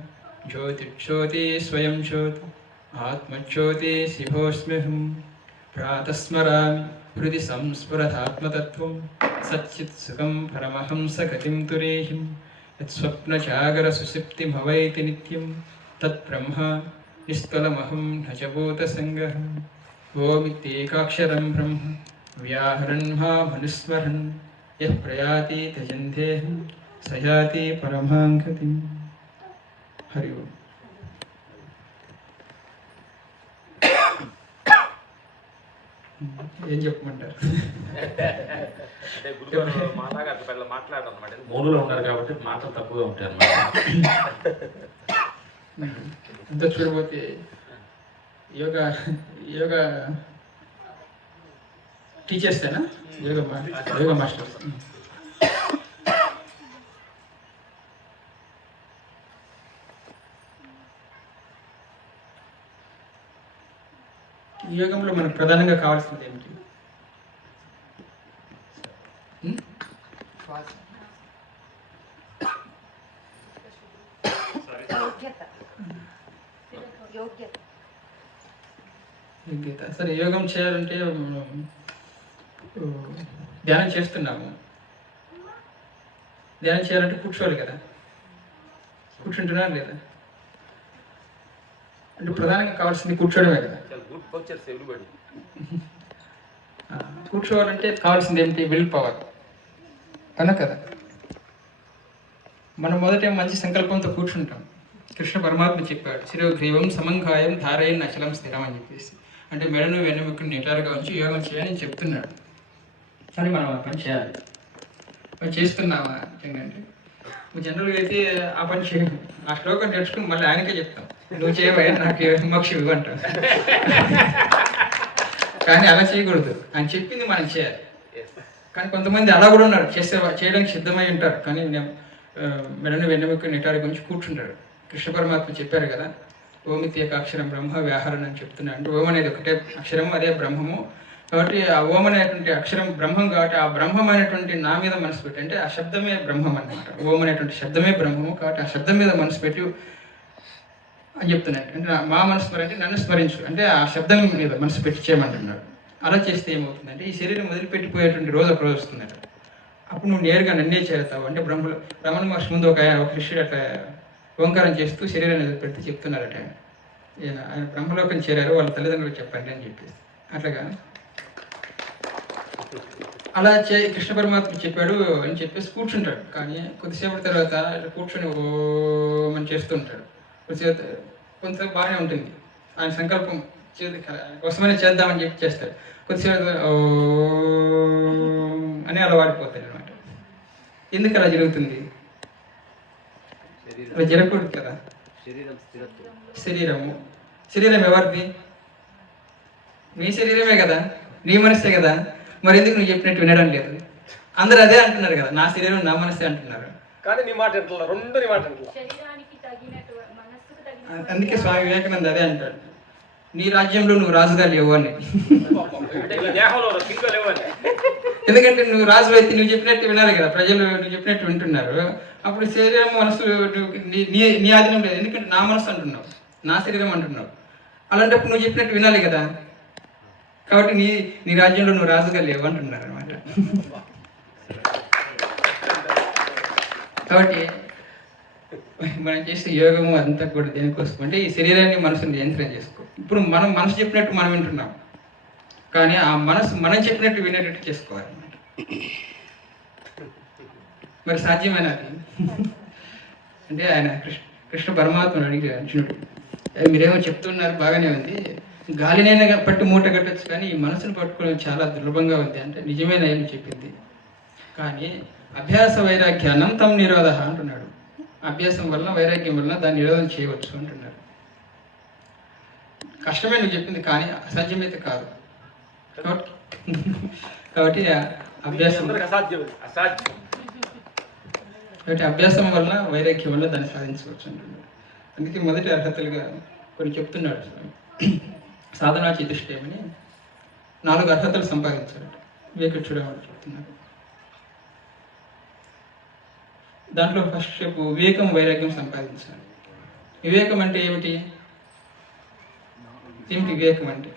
ज्योतिर्ज्योति स्वयं ज्योति आत्मज्योति शिवोऽस्म्यहं। प्रातस्मरामि हृदि संस्फुरदात्मतत्त्वं सच्चित्सुखं परमहंसगतिं तुरीयं यत्स्वप्नजागरसुषुप्तिमवैति नित्यं तत्ब्रह्म निष्कलमहं न च भूतसङ्गः। ओमित्येकाक्षरं ब्रह्म व्याहरन् मामनुस्मरन् यः प्रयाति त्यजन्तेऽहं स याति परमां गतिम्। हरि ओम्। ఏం చెప్పమంటారు? మౌనులో ఉన్నారు కాబట్టి మాటలు తక్కువగా ఉంటాయి అన్నమాట. అంతా చూడబోతే యోగా టీచర్సేనా? యోగా మాస్టర్స్. ఈ యోగంలో మనకు ప్రధానంగా కావాల్సింది ఏమిటి? యోగ్యత. సరే, యోగం చేయాలంటే ధ్యానం చేస్తున్నాము. ధ్యానం చేయాలంటే కూర్చోవాలి కదా, కూర్చుంటున్నారు లేదా? అంటే ప్రధానంగా కావాల్సింది కూర్చోవడమే కదా. కూర్చోవాలంటే కావాల్సింది ఏమిటి? విల్ పవర్ అన కదా. మనం మొదట మంచి సంకల్పంతో కూర్చుంటాం. కృష్ణ పరమాత్మ చెప్పాడు, శిరోగ్రీవం సమంకాయం ధారయన్ అచలం స్థిరం అని చెప్పేసి. అంటే మెడను వెన్నెముకను నిటారుగా ఉంచి యోగం చేయాలని చెప్తున్నాడు. కానీ మనం ఆ పని చేయాలి. మనం చేస్తున్నామా? ఏంటంటే జనరల్గా అయితే ఆ పని చేయము. ఆ శ్లోకం నేర్చుకుని మళ్ళీ ఆయనకే చెప్తాం, నువ్వు చేయవా నాకు మోక్షం ఇవ్వంటాం. కానీ అలా చేయకూడదు. ఆయన చెప్పింది మనం చేయాలి. కానీ కొంతమంది అలా కూడా ఉన్నారు, చేయడానికి సిద్ధమై ఉంటారు, కానీ మెడను వెన్నెముక నిటారు గురించి కూర్చుంటారు. కృష్ణ పరమాత్మ చెప్పారు కదా, ఓమిత్యేక అక్షరం బ్రహ్మ వ్యాహరణ అని చెప్తున్నాడు. అంటే ఓం అనేది ఒకటే అక్షరము, అదే బ్రహ్మము. కాబట్టి ఆ ఓం అనేటువంటి అక్షరం బ్రహ్మం కాబట్టి ఆ బ్రహ్మం అనేటువంటి నా మీద మనసు పెట్టి, అంటే ఆ శబ్దమే బ్రహ్మం అనమాట. ఓం అనేటువంటి శబ్దమే బ్రహ్మము కాబట్టి ఆ శబ్దం మీద మనసు పెట్టి అని చెప్తున్నాడు. అంటే మా మనసు అంటే నన్ను స్మరించు, అంటే ఆ శబ్దం మీద మనసు పెట్టి చేయమంటున్నాడు. అలా చేస్తే ఏమవుతుందంటే ఈ శరీరం వదిలిపెట్టిపోయేటువంటి రోజు ఒక రోజు వస్తుందట. అప్పుడు నువ్వు నేరుగా నన్నే చేరుతావు. అంటే రమణ మహర్షి ముందు ఒక శిష్యుడు అట్లా ఓంకారం చేస్తూ శరీరాన్ని వదిలిపెడితే చెప్తున్నారట ఆయన బ్రహ్మలోకం చేరారు, వాళ్ళ తల్లిదండ్రులకు చెప్పండి అని చెప్పేసి. అట్లాగా అలా కృష్ణ పరమాత్మ చెప్పాడు అని చెప్పేసి కూర్చుంటాడు. కానీ కొద్దిసేపటి తర్వాత కూర్చొని ఓమని చేస్తూ ఉంటాడు. కొద్దిసేపు కొంతసేపు బాగానే ఉంటుంది, ఆయన సంకల్పం కోసమైనా చేద్దామని చెప్పి చేస్తాడు. కొద్దిసేపు అని అలా వాడిపోతాడు అనమాట. ఎందుకు అలా జరుగుతుంది? అలా జరగకూడదు కదా. శరీరం ఎవరిది? నీ శరీరమే కదా, నీ మనసే కదా. మరి ఎందుకు నువ్వు చెప్పినట్టు వినడం లేదు? అందరూ అదే అంటున్నారు కదా, నా శరీరం నా మనసే అంటున్నారు. కానీ నీ మాట అంటున్నారు, రెండు నీ మాట అంటున్నారు. అందుకే స్వామి వివేకానంద అదే అంటాడు, నీ రాజ్యంలో నువ్వు రాజుగా లేవు అని. ఎందుకంటే నువ్వు రాజు అయితే నువ్వు చెప్పినట్టు వినాలి కదా, ప్రజలు నువ్వు చెప్పినట్టు వింటున్నారు. అప్పుడు శరీరం మనసు నీ ఆధీనం లేదు, ఎందుకంటే నా మనసు అంటున్నావు, నా శరీరం అంటున్నావు. అలాంటప్పుడు నువ్వు చెప్పినట్టు వినాలి కదా, కాబట్టి నీ రాజ్యంలో నువ్వు రాజుగా లేవు అంటున్నారు అనమాట. కాబట్టి మనం చేసే యోగము అంతా కూడా దేనికోసం అంటే ఈ శరీరాన్ని మనసుని నియంత్రణ చేసుకో. ఇప్పుడు మనం మనసు చెప్పినట్టు మనం వింటున్నాం, కానీ ఆ మనసు మనం చెప్పినట్టు వినేటట్టు చేసుకోవాలన్నమాట. మరి సాధ్యమేనా అది? అంటే ఆయన కృష్ణ పరమాత్మను అడిగి అర్జునుడు, మీరేమో చెప్తున్నారు బాగానే ఉంది, గాలినైనా పట్టు మూట కట్టచ్చు, కానీ ఈ మనసును పట్టుకోవడం చాలా దుర్లభంగా ఉంది. అంటే నిజమేనా అని చెప్పింది. కానీ అభ్యాస వైరాగ్య అనంతం నిరోధ అంటున్నాడు. అభ్యాసం వల్ల వైరాగ్యం వల్ల దాన్ని నిరోధం చేయవచ్చు అంటున్నారు. కష్టమే నువ్వు చెప్పింది, కానీ అసాధ్యమైతే కాదు. కాబట్టి అభ్యాసం కాబట్టి అభ్యాసం వల్ల వైరాగ్యం వల్ల దాన్ని సాధించవచ్చు అంటున్నాడు. అందుకే మొదటి అర్హతలుగా కొన్ని చెప్తున్నాడు స్వామి. సాధనా చతుష్టయమని 4 అర్హతలు సంపాదించాడు వివేకుడు అని చెప్తున్నారు. దాంట్లో ఫస్ట్ స్టెప్ వివేకం వైరాగ్యం సంపాదించాలి. వివేకం అంటే ఏమిటి? వివేకం అంటే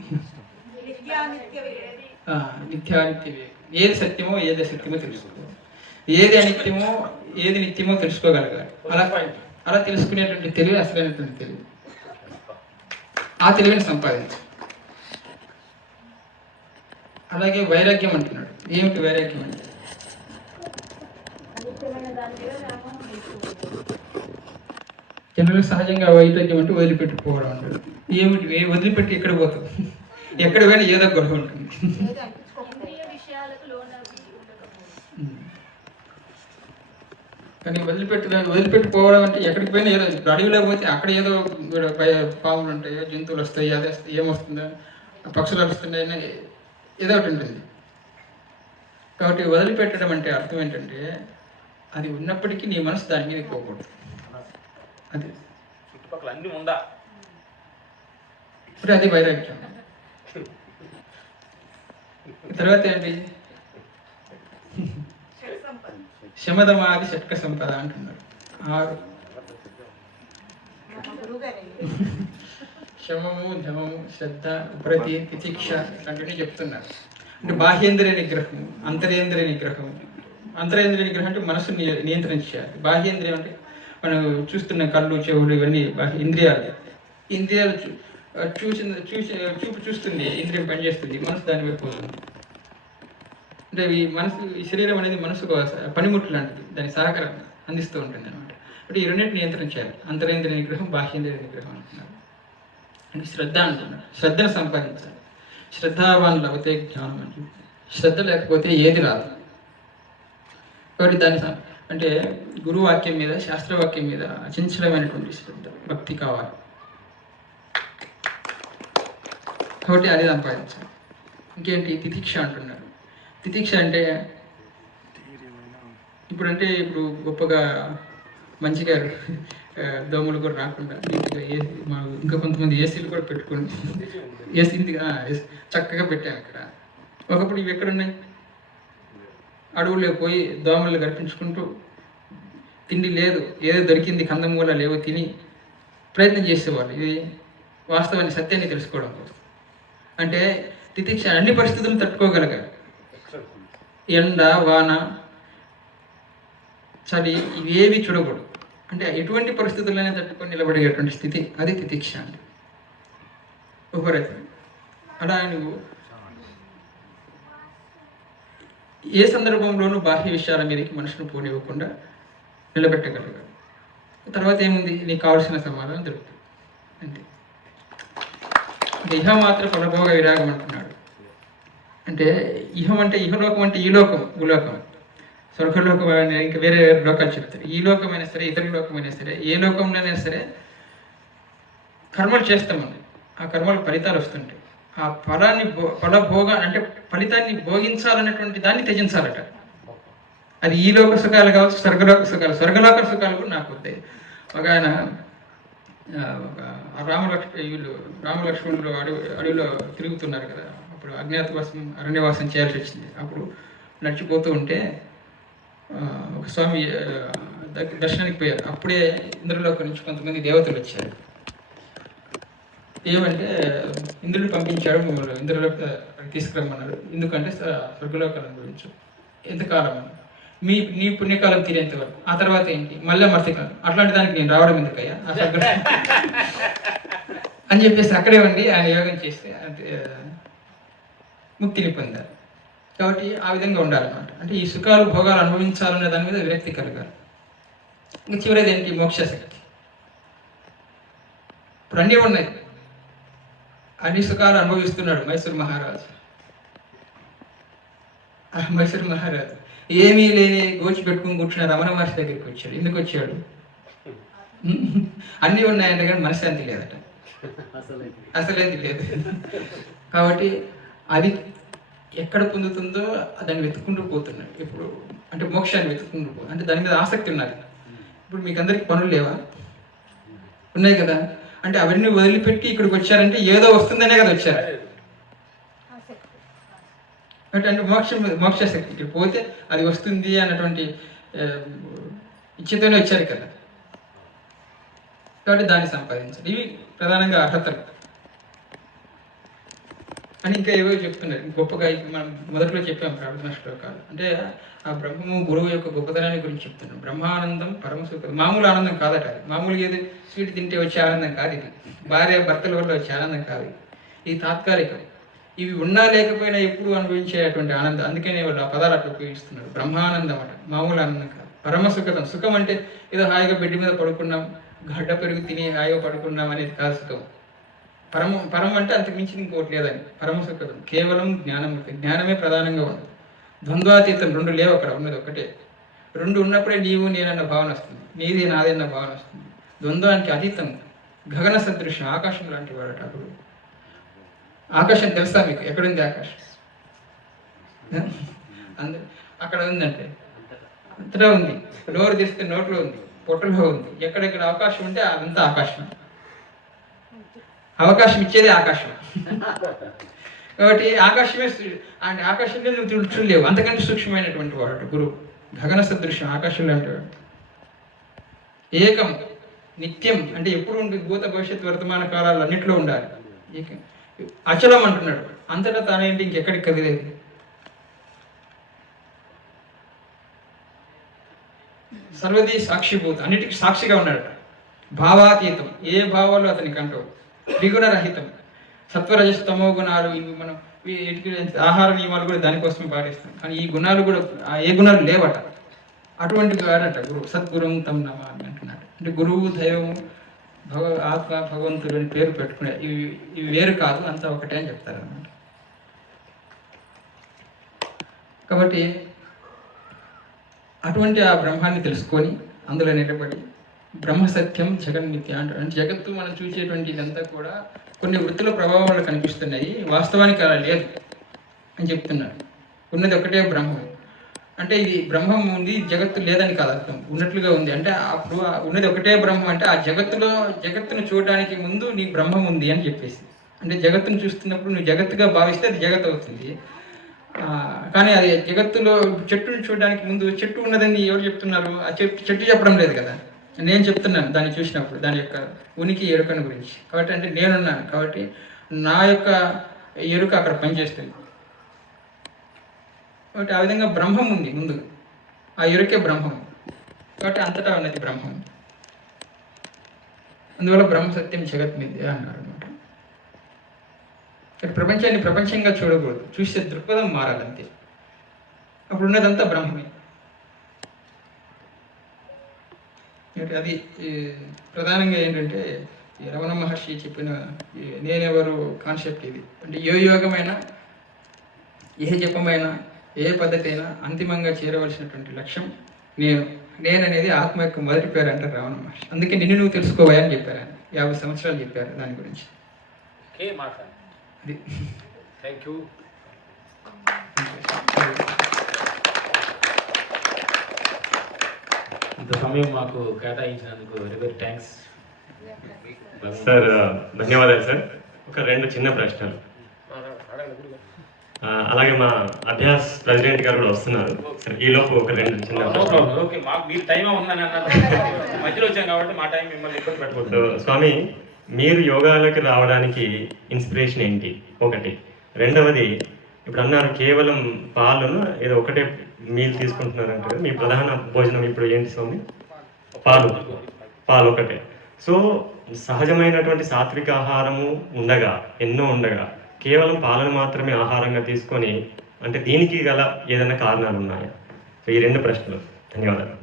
నిత్యానిత్య వివేకం. ఏది సత్యమో ఏది అసత్యమో తెలుసుకోవాలి, ఏది అనిత్యమో ఏది నిత్యమో తెలుసుకోగలగాలి. అలా తెలుసుకునేటువంటి తెలివి అసలైనటువంటి తెలివి. ఆ తెలివిని సంపాదించాలి. అలాగే వైరాగ్యం అంటున్నాడు. ఏమిటి వైరాగ్యం అంటే? జనరల్ సహజంగా వైరాగ్యం అంటే వదిలిపెట్టుకోవడం అంటారు. ఏమిటి వదిలిపెట్టి ఎక్కడ పోతాం? ఎక్కడ పోయినా ఏదో గొడవ ఉంటుంది. కానీ వదిలిపెట్టుకోవడం అంటే ఎక్కడికి పోయినా ఏదో, అడవిలో పోతే అక్కడ ఏదో పాములు ఉంటాయో, జంతువులు వస్తాయి, అదే వస్తాయి, ఏమొస్తుందో, పక్షులు వస్తున్నాయని ఏదో ఒకటి ఉంటుంది. కాబట్టి వదిలిపెట్టడం అంటే అర్థం ఏంటంటే అది ఉన్నప్పటికీ నీ మనసు దాని మీద పోకూడదు. అది చుట్టుపక్కల అన్ని ఉందా ఇప్పుడు అది వైరాగ్యం. తర్వాత ఏంటి? శమదమాది షట్క సంపద అంటున్నారు. 6 శమము, ధమము, శ్రద్ధ, ప్రతి, తితిక్ష ఇలాంటివన్నీ చెప్తున్నారు. అంటే బాహ్యేంద్రియ నిగ్రహం, అంతరేంద్రియ నిగ్రహం. అంతరేంద్రియ నిగ్రహం అంటే మనసుని నియంత్రించాలి. బాహ్యేంద్రియం అంటే మనం చూస్తున్న కళ్ళు, చెవులు, ఇవన్నీ బాహ్య ఇంద్రియాలు. ఇంద్రియాలు చూపు చూస్తుంది, ఇంద్రియం పనిచేస్తుంది, మనసు దాని వైపు పోతుంది. అంటే ఈ శరీరం అనేది మనసుకు పనిముట్లు లాంటిది, దాని సహకారం అందిస్తూ ఉంటుంది అనమాట. అంటే ఈ రెండింటిని నియంత్రించాలి. అంతరేంద్రియ నిగ్రహం, బాహ్యేంద్రియ నిగ్రహం అంటున్నారు. అంటే శ్రద్ధ అంటున్నారు. శ్రద్ధను సంపాదించాలి. శ్రద్ధావాన్ లభతే జ్ఞానం అంటే శ్రద్ధ లేకపోతే ఏది రాదు. కాబట్టి దాన్ని అంటే గురువాక్యం మీద, శాస్త్రవాక్యం మీద అచంచలమైనటువంటి శ్రద్ధ, భక్తి కావాలి. కాబట్టి అది సంపాదించాలి. ఇంకేంటి? తితిక్ష అంటున్నారు. తితిక్ష అంటే ఇప్పుడు గొప్పగా మంచిగా దోమలు కూడా రాకుండా నీట్గా ఇంకా కొంతమంది ఏసీలు కూడా పెట్టుకోండి. ఏసీ చక్కగా పెట్టాను ఇక్కడ. ఒకప్పుడు ఇవి ఎక్కడున్నాయి? అడవుల్లో పోయి దోమలు కల్పించుకుంటూ తిండి లేదు, ఏదో దొరికింది కందమూల లేవో తిని ప్రయత్నం చేసేవాళ్ళు. ఇది వాస్తవాన్ని, సత్యాన్ని తెలుసుకోవడం కోసం. అంటే తితిక్ష అన్ని పరిస్థితులను తట్టుకోగలగాలి. ఎండ, వాన, చలి ఇవేవి చూడకూడదు. అంటే ఎటువంటి పరిస్థితుల్లోనే తట్టుకొని నిలబడేటువంటి స్థితి, అది తితిక్ష అంటే ఉపరతి. అలా నువ్వు ఏ సందర్భంలోనూ బాహ్య విషయాల మీదకి మనుషులు పోనివ్వకుండా నిలబెట్టగలగాలి. తర్వాత ఏముంది? నీకు కావాల్సిన సమాధానం దొరుకుతుంది అంతే. ఇహ మాత్ర ఫలభోగ విరాగం అంటున్నాడు. అంటే ఇహం అంటే ఇహలోకం అంటే ఈ లోకం, భూలోకం, స్వర్గలోకం, ఇంకా వేరే లోకాలు చెప్తారు. ఈ లోకమైనా సరే, ఇతర లోకమైనా సరే, ఏ లోకంలోనైనా సరే కర్మలు చేస్తామండి. ఆ కర్మలకు ఫలితాలు వస్తుంటాయి. ఆ ఫలభోగ అంటే ఫలితాన్ని భోగించాలన్నటువంటి దాన్ని త్యజించాలట. అది ఈ లోక సుఖాలు కావచ్చు, స్వర్గలోక సుఖాలు. స్వర్గలోక సుఖాలు కూడా నాకు వద్దాయి. ఒక ఆయన రామలక్ష్మణులు అడవిలో తిరుగుతున్నారు కదా, అప్పుడు అజ్ఞాతవాసం, అరణ్యవాసం చేయాల్సి వచ్చింది. అప్పుడు నడిచిపోతూ ఉంటే ఒక స్వామి దర్శనానికి పోయారు. అప్పుడే ఇంద్రలోకం నుంచి కొంతమంది దేవతలు వచ్చారు. ఏమంటే ఇంద్రుడు పంపించాడు, ఇంద్రలోకి తీసుకురమ్మన్నారు. ఎందుకంటే స్వర్గలోకాలు అనుభవించు ఎంతకాలం అని, నీ పుణ్యకాలం తీరేంత వరకు. ఆ తర్వాత ఏంటి? మళ్ళీ మర్తికాలం. అట్లాంటి దానికి నేను రావడం ఎందుకయ్యా ఆ స్వర్గ అని చెప్పేసి అక్కడే ఉండి ఆయన యోగం చేస్తే ముక్తిని పొందారు. కాబట్టి ఆ విధంగా ఉండాలన్నమాట. అంటే ఈ సుఖాలు భోగాలు అనుభవించాలనే దాని మీద విరక్తి కలగాలి. ఇంకా చివరిది ఏంటి? మోక్షశక్తి. ఇప్పుడు అన్నీ ఉన్నాయి, అన్ని సుఖాలు అనుభవిస్తున్నాడు మైసూర్ మహారాజు. మైసూర్ మహారాజు ఏమీ లేని గోచి పెట్టుకుని కూర్చున్న రమణ మహర్షి దగ్గరికి వచ్చాడు. ఎందుకు వచ్చాడు? అన్నీ ఉన్నాయంటే కానీ మనశ్శాంతి లేదట, అసలేది లేదు. కాబట్టి అది ఎక్కడ పొందుతుందో దాన్ని వెతుక్కుంటూ పోతున్నాడు ఇప్పుడు. అంటే మోక్షాన్ని వెతుక్కుంటూ అంటే దాని మీద ఆసక్తి ఉన్నది. ఇప్పుడు మీకు అందరికి పనులు లేవా? ఉన్నాయి కదా. అంటే అవన్నీ వదిలిపెట్టి ఇక్కడికి వచ్చారంటే ఏదో వస్తుందనే కదా వచ్చారు. అంటే మోక్షశక్తి ఇక్కడ పోతే అది వస్తుంది అన్నటువంటి ఇచ్చేతోనే వచ్చారు కదా. కాబట్టి దాన్ని సంపాదించాలి. ఇవి ప్రధానంగా అర్హతలు అని ఇంకా ఏవో చెప్తున్నారు గొప్పగా. మనం మొదట్లో చెప్పాం ప్రార్థనా శ్లోకాలు. అంటే ఆ బ్రహ్మము గురువు యొక్క గొప్పతనాన్ని గురించి చెప్తున్నాం. బ్రహ్మానందం పరమసుఖం. మామూలు ఆనందం కాదట అది. మామూలుగా ఏది స్వీట్ తింటే వచ్చే ఆనందం కాదు ఇది. భార్య భర్తల వల్ల వచ్చే ఆనందం కాదు ఇది. తాత్కాలికం. ఇవి ఉన్నా లేకపోయినా ఎప్పుడు అనుభవించేటువంటి ఆనందం. అందుకనే వాళ్ళు ఆ పదాలు అట్లా ఉపయోగిస్తున్నారు. బ్రహ్మానందం అట, మామూలు ఆనందం కాదు. పరమసుఖతం. సుఖం అంటే ఏదో హాయిగా బెడ్ మీద పడుకున్నాం, గడ్డ పెరుగు తిని హాయిగా పడుకున్నాం అనేది కాదు సుఖం. పరం అంటే అంతకు మించి ఇంకోటి లేదని. పరమసుఖతం కేవలం జ్ఞానం. జ్ఞానమే ప్రధానంగా ఉంది. ద్వంద్వాతీతం. రెండు లేవు అక్కడ, ఉన్నది ఒకటే. రెండు ఉన్నప్పుడే నీవు నేనన్న భావన వస్తుంది, నీది నాదన్న భావన వస్తుంది. ద్వంద్వానికి అతీతం. గగన సదృశ్యం. ఆకాశం లాంటి వాడట అప్పుడు. ఆకాశం తెలుసా మీకు? ఎక్కడుంది ఆకాశం? అక్కడ ఉందంటే అంతటా ఉంది. నోరు తెరిస్తే నోట్లో ఉంది, పొట్టలో ఉంది. ఎక్కడెక్కడ అవకాశం ఉంటే అదంతా ఆకాశం. అవకాశం ఇచ్చేది ఆకాశం. కాబట్టి ఆకాశమే అంటే ఆకాశంలో నువ్వు చూడలేవు. అంతకంటే సూక్ష్మమైనటువంటి వాడు గురువు. గగన సదృశ్యం. ఆకాశం లాంటి వాడు. ఏకం. నిత్యం అంటే ఎప్పుడు ఉండి భూత భవిష్యత్ వర్తమాన కాలాలు అన్నింటిలో ఉండాలి. అచలం అంటున్నాడు. అంతటా తానేంటి, ఇంకెక్కడికి కదిలేదు. సర్వదీ సాక్షిభూత. అన్నిటికీ సాక్షిగా ఉన్నాడు. భావాతీతం. ఏ భావాలు అతనికి అంటూ. ద్విగుణరహితం. సత్వరజస్ తమో గుణాలు ఇవి మనం ఆహార నియమాలు కూడా దానికోసం పాటిస్తాం. కానీ ఈ గుణాలు కూడా ఏ గుణాలు లేవట. అటువంటి వాడట గురువు. సద్గురువు తమ్ నమామి అంటున్నాడు. అంటే గురువు, దైవము, ఆత్మ, భగవంతుడు అని పేరు పెట్టుకునే ఇవి వేరు కాదు, అంతా ఒకటే అని చెప్తారన్నమాట. కాబట్టి అటువంటి ఆ బ్రహ్మాన్ని తెలుసుకొని అందులో నిలబడి బ్రహ్మ సత్యం జగన్మిథ్య అంటారు. అంటే జగత్తు మనం చూసేటువంటి ఇదంతా కూడా కొన్ని వృత్తుల ప్రభావాలు కనిపిస్తున్నాయి, వాస్తవానికి అలా లేదు అని చెప్తున్నాడు. ఉన్నది ఒకటే బ్రహ్మం. అంటే ఇది బ్రహ్మం ఉంది, జగత్తు లేదని కాదు అర్థం. ఉన్నట్లుగా ఉంది. అంటే అప్పుడు ఉన్నది ఒకటే బ్రహ్మం అంటే ఆ జగత్తును చూడడానికి ముందు నీ బ్రహ్మం ఉంది అని చెప్పేసి. అంటే జగత్తును చూస్తున్నప్పుడు నువ్వు జగత్తుగా భావిస్తే అది జగత్ అవుతుంది. కానీ అది జగత్తులో చెట్టుని చూడడానికి ముందు చెట్టు ఉన్నదని ఎవరు చెప్తున్నారు? ఆ చెట్టు చెప్పడం లేదు కదా, నేను చెప్తున్నాను దాన్ని చూసినప్పుడు దాని యొక్క ఉనికి ఎరుకను గురించి. కాబట్టి అంటే నేనున్నాను కాబట్టి నా యొక్క ఎరుక అక్కడ పనిచేస్తుంది. కాబట్టి ఆ విధంగా బ్రహ్మం ఉంది ముందు, ఆ ఎరుకే బ్రహ్మం. కాబట్టి అంతటా ఉన్నది బ్రహ్మం. అందువల్ల బ్రహ్మ సత్యం జగత్ మిథ్య అన్నారు అనమాట. ప్రపంచాన్ని ప్రపంచంగా చూడకూడదు, చూసే దృక్పథం మారాలంతే. అప్పుడు ఉన్నదంతా బ్రహ్మమే. అది ప్రధానంగా ఏంటంటే ఈ రమణ మహర్షి చెప్పిన నేనెవరు కాన్సెప్ట్ ఇది. అంటే ఏ యోగమైనా, ఏ జపమైనా, ఏ పద్ధతి అయినా అంతిమంగా చేరవలసినటువంటి లక్ష్యం నేను అనేది ఆత్మ యొక్క మొదటి పేరు అంటారు రమణ మహర్షి. అందుకే నిన్ను నువ్వు తెలుసుకోవా అని చెప్పారు ఆయన. 50 సంవత్సరాలు చెప్పారు దాని గురించి. అది థ్యాంక్ యూ. ఇంత సమయం మాకు కేటాయించినందుకు వెరీ వెరీ థ్యాంక్స్ సార్. ధన్యవాదాలు సార్. ఒక 2 చిన్న ప్రశ్నలు. అలాగే మా అభ్యాస్ ప్రెసిడెంట్ గారు కూడా వస్తున్నారు సార్. ఈలోపు ఒక 2 చిన్న ప్రశ్నలు. ఓకే, మాకు మీరు టైం ఉందని అన్నారు, మధ్యలో వచ్చాం కాబట్టి మా టైం మిమ్మల్ని ఇబ్బంది పెట్టకూడదు. స్వామి, మీరు యోగాలోకి రావడానికి ఇన్స్పిరేషన్ ఏంటి? ఒకటి. రెండవది, ఇప్పుడు అన్నారు కేవలం పాలను ఏదో ఒకటే మీల్ తీసుకుంటున్నారు అంటారు. మీ ప్రధాన భోజనం ఇప్పుడు ఏంటి స్వామి? పాలు ఒకటే. సో సహజమైనటువంటి సాత్విక ఆహారము ఎన్నో ఉండగా కేవలం పాలను మాత్రమే ఆహారంగా తీసుకొని, అంటే దీనికి గల ఏదైనా కారణాలు ఉన్నాయా? సో ఈ 2 ప్రశ్నలు. ధన్యవాదాలు.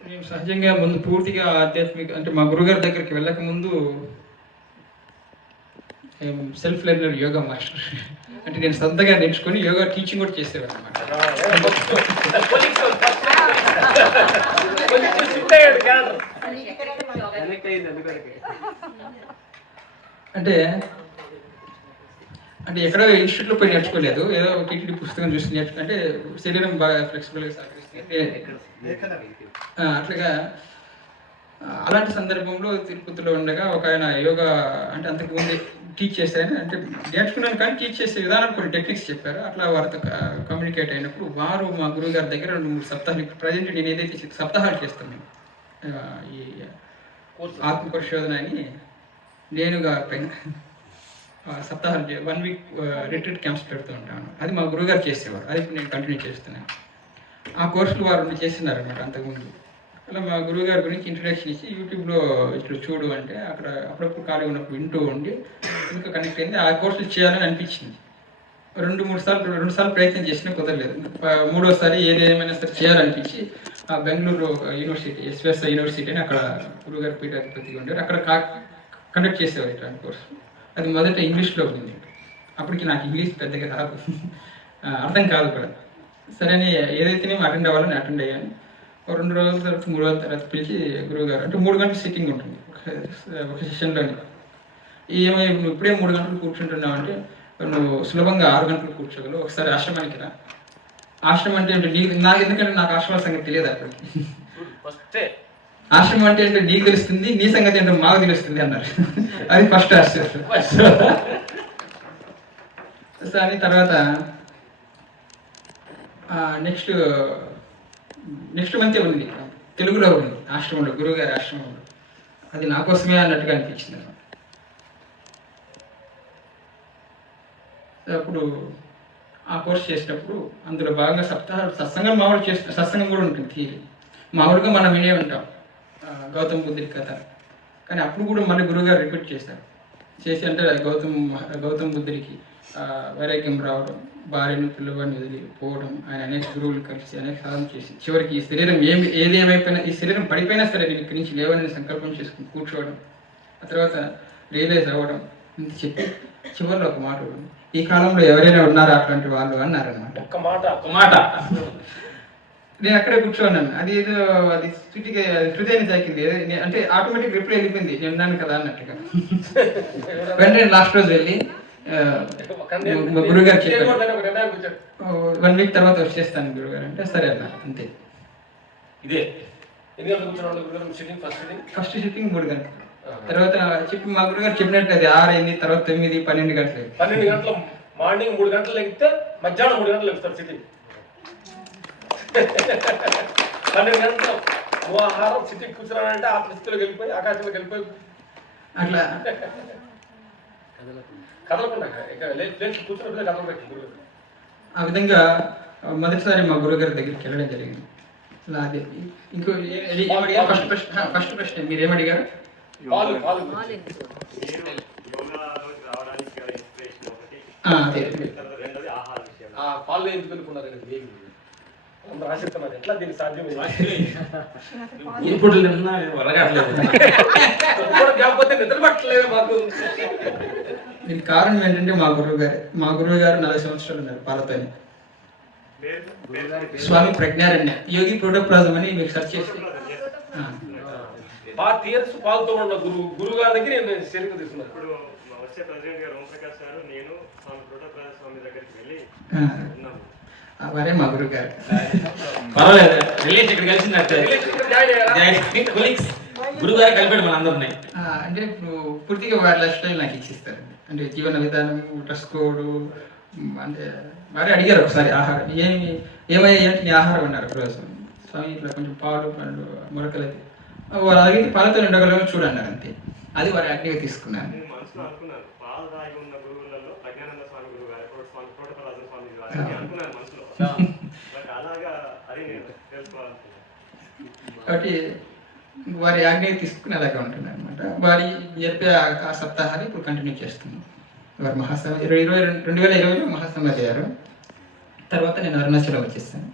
నేను సహజంగా ముందు పూర్తిగా ఆధ్యాత్మిక అంటే మా గురుగారి దగ్గరికి వెళ్ళక ముందు సెల్ఫ్ లెర్నర్ యోగా మాస్టర్. అంటే నేను సొంతగా నేర్చుకొని యోగా టీచింగ్ కూడా చేసేవాడు అనమాట. అంటే అంటే ఎక్కడో ఇన్స్టిట్యూట్లో పోయి నేర్చుకోలేదు, ఏదో టీటీడీ పుస్తకం చూసి అంటే శరీరం బాగా ఫ్లెక్సిబుల్గా సహకరిస్తుంది అట్లాగా. అలాంటి సందర్భంలో తిరుపతిలో ఉండగా ఒక ఆయన యోగా అంటే అంతకుముందు టీచ్ చేశారు. అంటే నేర్చుకున్నాను కానీ టీచ్ చేసే విధానం కొన్ని టెక్నిక్స్ చెప్పారు. అట్లా వారితో కమ్యూనికేట్ అయినప్పుడు వారు మా గురువు గారి దగ్గర 2-3 సప్తాహాలు, ప్రజెంట్ నేను ఏదైతే సప్తాహాలు చేస్తాను ఈ ఆత్మపరిశోధన అని నేనుగా పైన సప్తాహాలు 1 వీక్ రిట్రీట్ క్యాంప్స్ పెడుతూ ఉంటాను. అది మా గురువుగారు చేసేవారు, అది నేను కంటిన్యూ చేస్తున్నాను. ఆ కోర్సులు వారు చేస్తున్నారన్నమాట అంతకుముందు. అలా మా గురువుగారి గురించి ఇంట్రడక్షన్ ఇచ్చి యూట్యూబ్లో ఇట్లా చూడు అంటే అక్కడ అప్పుడప్పుడు ఖాళీ ఉన్నప్పుడు వింటూ ఉండి ఇంకా కనెక్ట్ అయింది. ఆ కోర్సులు చేయాలని అనిపించింది. 2 సార్లు ప్రయత్నం చేసినా కుదరలేదు. 3వసారి ఏదేమైనా సరే చేయాలనిపించి ఆ బెంగళూరు యూనివర్సిటీ ఎస్విఎస్ఐ యూనివర్సిటీ అని అక్కడ గురువుగారి పీఠాధిపతిగా ఉండేవారు. అక్కడ కండక్ట్ చేసేవారు ఇట్లాంటి కోర్సు. అది మొదట ఇంగ్లీష్లో ఉంది. అప్పటికి నాకు ఇంగ్లీష్ పెద్దగా రాదు, అర్థం కాదు కూడా. సరే అని ఏదైతే అటెండ్ అవ్వాలని అటెండ్ అయ్యాను. 2 రోజుల తర్వాత 3 రోజుల తర్వాత పిలిచి గురువుగారు అంటే 3 గంటల సిట్టింగ్ ఉంటుంది ఒక సెషన్లోని. ఏమై నువ్వు ఇప్పుడే 3 గంటలు కూర్చుంటున్నావు అంటే నువ్వు సులభంగా 6 గంటలు కూర్చోగలవు, ఒకసారి ఆశ్రమానికి రా. ఆశ్రమం అంటే ఎందుకంటే నాకు ఆశ్రమ సంగతి తెలియదు అప్పటికి. ఆశ్రమం అంటే ఏంటో నీకు తెలుస్తుంది, నీ సంగతి ఏంటో మాకు తెలుస్తుంది అన్నారు. అది ఫస్ట్ ఆశ్చర్యం. అని తర్వాత నెక్స్ట్ మంతే ఉంది, తెలుగులో ఉంది ఆశ్రమంలో, గురువుగారి ఆశ్రమంలో. అది నా కోసమే అన్నట్టుగా అనిపించింది అన్నమాట. అప్పుడు ఆ కోర్స్ చేసినప్పుడు అందులో భాగంగా సప్తాహాలు సత్సంగం సత్సంగం కూడా ఉంటుంది థియరీ. మామూలుగా మనం వినే ఉంటాం గౌతమ బుద్ధుడి కథ, కానీ అప్పుడు కూడా మళ్ళీ గురువుగారు రిపీట్ చేశారు. చేసి అంటే గౌతమ బుద్ధుడికి వైరాగ్యం రావడం, భార్యను పిల్లవాడిని వదిలిపోవడం, ఆయన అనేక గురువులు కలిసి అనేక సాధన చేసి చివరికి ఈ శరీరం ఏది ఏమైపోయినా, ఈ శరీరం పడిపోయినా సరే నేను ఇక్కడి నుంచి లేవని సంకల్పం చేసుకుని కూర్చోవడం, ఆ తర్వాత రియలైజ్ అవ్వడం, ఇంత చెప్పి చివరిలో ఒక మాట, ఈ కాలంలో ఎవరైనా ఉన్నారా అట్లాంటి వాళ్ళు అన్నారనమాట. ఒక మాట నేను అక్కడే కూర్చోన్నాను. అది ఏదో అది స్థితిగా హృదయాన్ని తాకింది. అంటే ఆటోమేటిక్ రిప్లై వెళ్ళిపోయింది, నేను ఉన్నాను కదా అన్నట్టుగా. వెంటనే లాస్ట్ రోజు వెళ్ళి మా గురుగారు చెప్పారు ఒక నిర్ణయానికి వచ్చాడు. 1 వీక్ తర్వాత వచ్చేస్తాను గురుగారు అంటే సరే అన్నారు అంతే. ఇదే ఎన్ని గంటలకు కూర్చున్నాడు గురుగారు సిట్టింగ్ ఫస్ట్ షిఫ్టింగ్ 3 గంటలు, తర్వాత చెప్పి మా గురుగారు చెప్పినట్టు అది 6 అయింది, తర్వాత 9, 12 గంటలు. 12 గంటలు మార్నింగ్ 3 గంటలు లెగితే మధ్యాహ్నం 3 గంటలు లెగుతారు సిట్టింగ్. 12 గంటలు నువ్వు ఆహారం సిట్టింగ్ కూర్చున్నాడంటే ఆ పరిస్థితిలోకి వెళ్ళిపోయి ఆకాశంలోకి వెళ్ళిపోయి అట్లా కదలకుండా ఇక లేచి కూర్చున్నప్పుడే కదలಬೇಕು గురుగారు. ఆ విధంగా మొదటిసారి మా గురుగారి దగ్గరికి వెళ్ళడం జరిగింది. అలా అదే ఇంకో ఫస్ట్ ప్రశ్న మీరు ఏమడిగారు? పాలు మీరు యోగాలోకి రావడానికి గల ఇన్స్పిరేషన్ ఒకటి, అదే రెండోది ఆహార విషయం. ఆ పాలు ఎందుకు అనుకున్నారు అందరూ ఆశిస్తున్నారు ఎట్లా దీనికి సాధ్యమైంది. ఇప్పుడు వరగట్లేదు. కాకపోతే నిద్ర పట్టలేదు మాకు. దీనికి కారణం ఏంటంటే మా గురువు గారు 40 సంవత్సరాలు ఉన్నారు పాలతోనే. స్వామి ప్రజ్ఞారణ్య యోగి ప్రోటోప్లాజం అని మీకు సెర్చ్ చేస్తే తీర్స్ పాలతో ఉన్న గురువు గారి దగ్గర నేను శరీరం తీసుకున్నాను. ఇప్పుడు వచ్చే ప్రెసిడెంట్ గారు ఓంప్రకాష్ గారు నేను స్వామి ప్రోటోప్లాజం స్వామి దగ్గరికి వెళ్ళి ఉన్నాము. వారే మా గురువు గారు. పర్వాలేదు, రిలేషన్ ఇక్కడ కలిసిందంటే గురువు గారు కలిపాడు మన అందరినీ. అంటే ఇప్పుడు పూర్తిగా వారి లైఫ్ స్టైల్ నాకు ఇచ్చిస్తారు. అంటే జీవన విధానం, డ్రెస్ కోడ్, అంటే వారే అడిగారు ఒకసారి ఆహారం ఏమయ్యా ఏంటి నీ ఆహారం అన్నారు. రోజు స్వామి ఇట్లా కొంచెం పాలు పండ్లు మొలకలు అయితే వాళ్ళు అడిగితే పాలతో ఉండగలమో చూడన్నారు అంతే. అది వారి యాక్టివ్గా తీసుకున్నాను. నేను మనసులో అనుకున్నాను, పాలు దాగి ఉన్న గురువులలో ప్రజ్ఞానంద స్వామి గురువు గారు, ప్రోటోప్లాజం స్వామి గారు అనుకున్నాను మనసులో. బట్ అలాగా అది నేను తెలుసుకోవాలనుకున్నాను. కాబట్టి వారి ఆజ్ఞ తీసుకుని అలాగే ఉంటున్నాను అనమాట. వారి చెప్పే ఆ సప్తాహాన్ని ఇప్పుడు కంటిన్యూ చేస్తున్నాను. వారు మహాసమాధి 2020లో మహాసమాధి అయ్యారు. తర్వాత నేను అరుణాచలం వచ్చేసాను.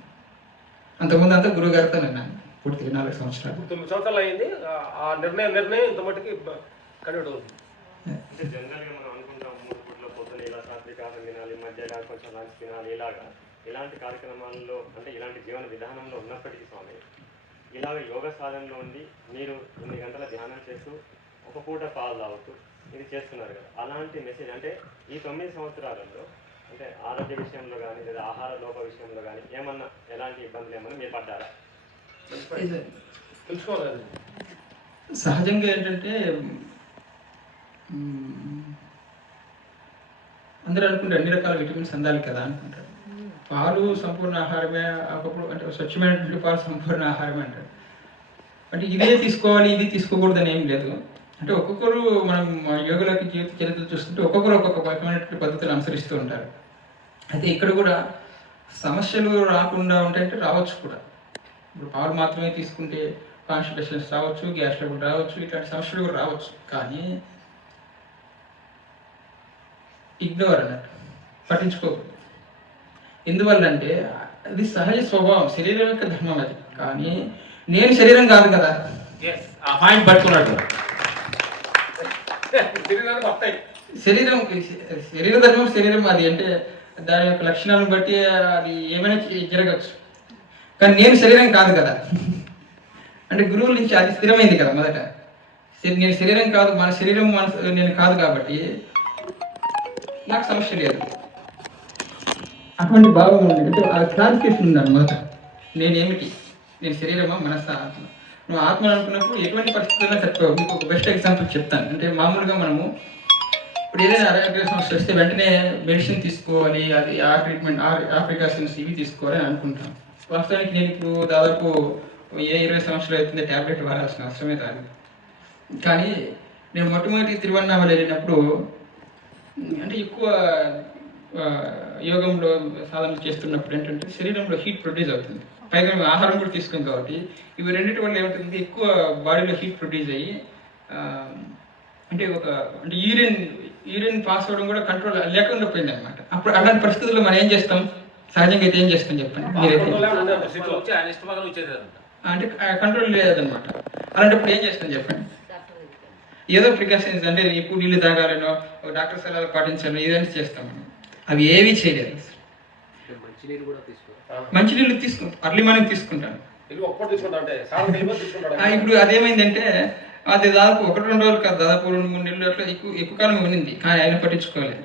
అంతకుముందు అంతా గురువు గారితో ఉన్నాను పూర్తిగా 4 సంవత్సరాలు. 9 సంవత్సరాలు అయింది. ఆ నిర్ణయం ఇంత మటుకి కన్వర్ట్ అవుతుంది. అంటే జనరల్గా మనం అనుకుంటాం 3 పూట్ల పొద్దున ఇలా సాత్విక ఆహారం తినాలి, మధ్యాహ్నం కొంచెం లంచ్ తినాలి, ఇలాంటి కార్యక్రమాల్లో అంటే ఇలాంటి జీవన విధానంలో ఉన్నప్పటికీ స్వామి ఇలాగ యోగ సాధనలో ఉండి మీరు 8 గంటల ధ్యానం చేస్తూ ఒక పూట పాలు తాగుతూ ఇది చేస్తున్నారు కదా, అలాంటి మెసేజ్ అంటే ఈ 9 సంవత్సరాలలో అంటే ఆరోగ్య విషయంలో కానీ లేదా ఆహార లోప విషయంలో కానీ ఏమన్నా ఎలాంటి ఇబ్బందులు ఏమన్నా మీరు పడ్డారా? తెలుసుకోవాలి. సహజంగా ఏంటంటే అందరూ అనుకుంటారు అన్ని రకాల విటమిన్స్ అందాలి కదా అనుకుంటారు. పాలు సంపూర్ణ ఆహారమే, ఒకప్పుడు అంటే స్వచ్ఛమైనటువంటి పాలు సంపూర్ణ ఆహారమే అంటారు. అంటే ఇదే తీసుకోవాలి ఇది తీసుకోకూడదు అని ఏం లేదు. అంటే ఒక్కొక్కరు మనం యోగులకి జీవిత చరిత్రలు చూస్తుంటే ఒక్కొక్కరు ఒక్కొక్క రకమైనటువంటి పద్ధతులు అనుసరిస్తూ ఉంటారు. అయితే ఇక్కడ కూడా సమస్యలు రాకుండా ఉంటాయంటే రావచ్చు కూడా. ఇప్పుడు పాలు మాత్రమే తీసుకుంటే కాన్స్టిపేషన్స్ రావచ్చు, గ్యాస్ ట్రబుల్ రావచ్చు, ఇట్లాంటి సమస్యలు కూడా రావచ్చు. కానీ ఇగ్నోర్ అన్నట్టు పట్టించుకోకూడదు. ఎందువల్లంటే అది సహజ స్వభావం, శరీరం యొక్క ధర్మం అది. కానీ నేను శరీరం కాదు కదా. ఆ పాయింట్ పట్టుకున్నాడు. శరీర ధర్మం శరీరం అది. అంటే దాని యొక్క లక్షణాలను బట్టి అది ఏమైనా జరగచ్చు. కానీ నేను శరీరం కాదు కదా. అంటే గురువుల నుంచి అది స్థిరమైంది కదా. మొదట నేను శరీరం కాదు, మన శరీరం మనసు నేను కాదు కాబట్టి నాకు సమస్య లేదు. అటువంటి భావం ఉంది. అంటే ఆ క్లారిఫికేషన్ ఉండాలి మొదట. నేనేమిటి, నేను శరీరమా మనస్సా ఆత్మ. నువ్వు ఆత్మ అనుకున్నప్పుడు ఎటువంటి పరిస్థితుల్లో చెప్పావు. మీకు ఒక బెస్ట్ ఎగ్జాంపుల్ చెప్తాను. అంటే మామూలుగా మనము ఇప్పుడు ఏదైనా ఆరోగ్య సమస్య వస్తే వెంటనే మెడిసిన్ తీసుకోవాలి, అది ఆ ట్రీట్మెంట్ ఆ ప్రికాషన్స్ ఇవి తీసుకోవాలి అని అనుకుంటాం. వాస్తవానికి నేను ఇప్పుడు దాదాపు 20 సంవత్సరాలు అవుతుంది ట్యాబ్లెట్ వాడాల్సిన అవసరమే రాదు. కానీ నేను మొట్టమొదటి తిరువన్నామల వెళ్ళినప్పుడు అంటే ఎక్కువ యోగంలో సాధన చేస్తున్నప్పుడు ఏంటంటే శరీరంలో హీట్ ప్రొడ్యూస్ అవుతుంది. పైగా ఆహారం కూడా తీసుకున్నాం కాబట్టి ఇవి రెండింటి వల్ల ఏమవుతుంది, ఎక్కువ బాడీలో హీట్ ప్రొడ్యూస్ అయ్యి అంటే అంటే యూరిన్ పాస్ అవ్వడం కూడా కంట్రోల్ లేకుండా పోయింది అనమాట. అప్పుడు అలాంటి పరిస్థితుల్లో మనం ఏం చేస్తాం, సహజంగా అయితే ఏం చేస్తాం చెప్పండి మీరైతే. అంటే కంట్రోల్ లేదనమాట. అలాంటప్పుడు ఏం చేస్తాం చెప్పండి. ఏదో ప్రికాషన్స్ అంటే ఇప్పుడు నీళ్ళు తాగాలనో డాక్టర్ సలహాలు పాటించాలో ఏదైనా చేస్తాం మనం. అవి ఏవి చేయలేదు. మంచినీళ్ళు తీసుకుంటాం, అర్లీ మార్నింగ్ తీసుకుంటాను. ఇప్పుడు అదేమైందంటే అది దాదాపు 1-2 రోజులు కాదు, దాదాపు 2-3 నెలలు అట్లా ఎక్కువ కాలం ఉన్నింది. కానీ ఆయన పట్టించుకోలేదు.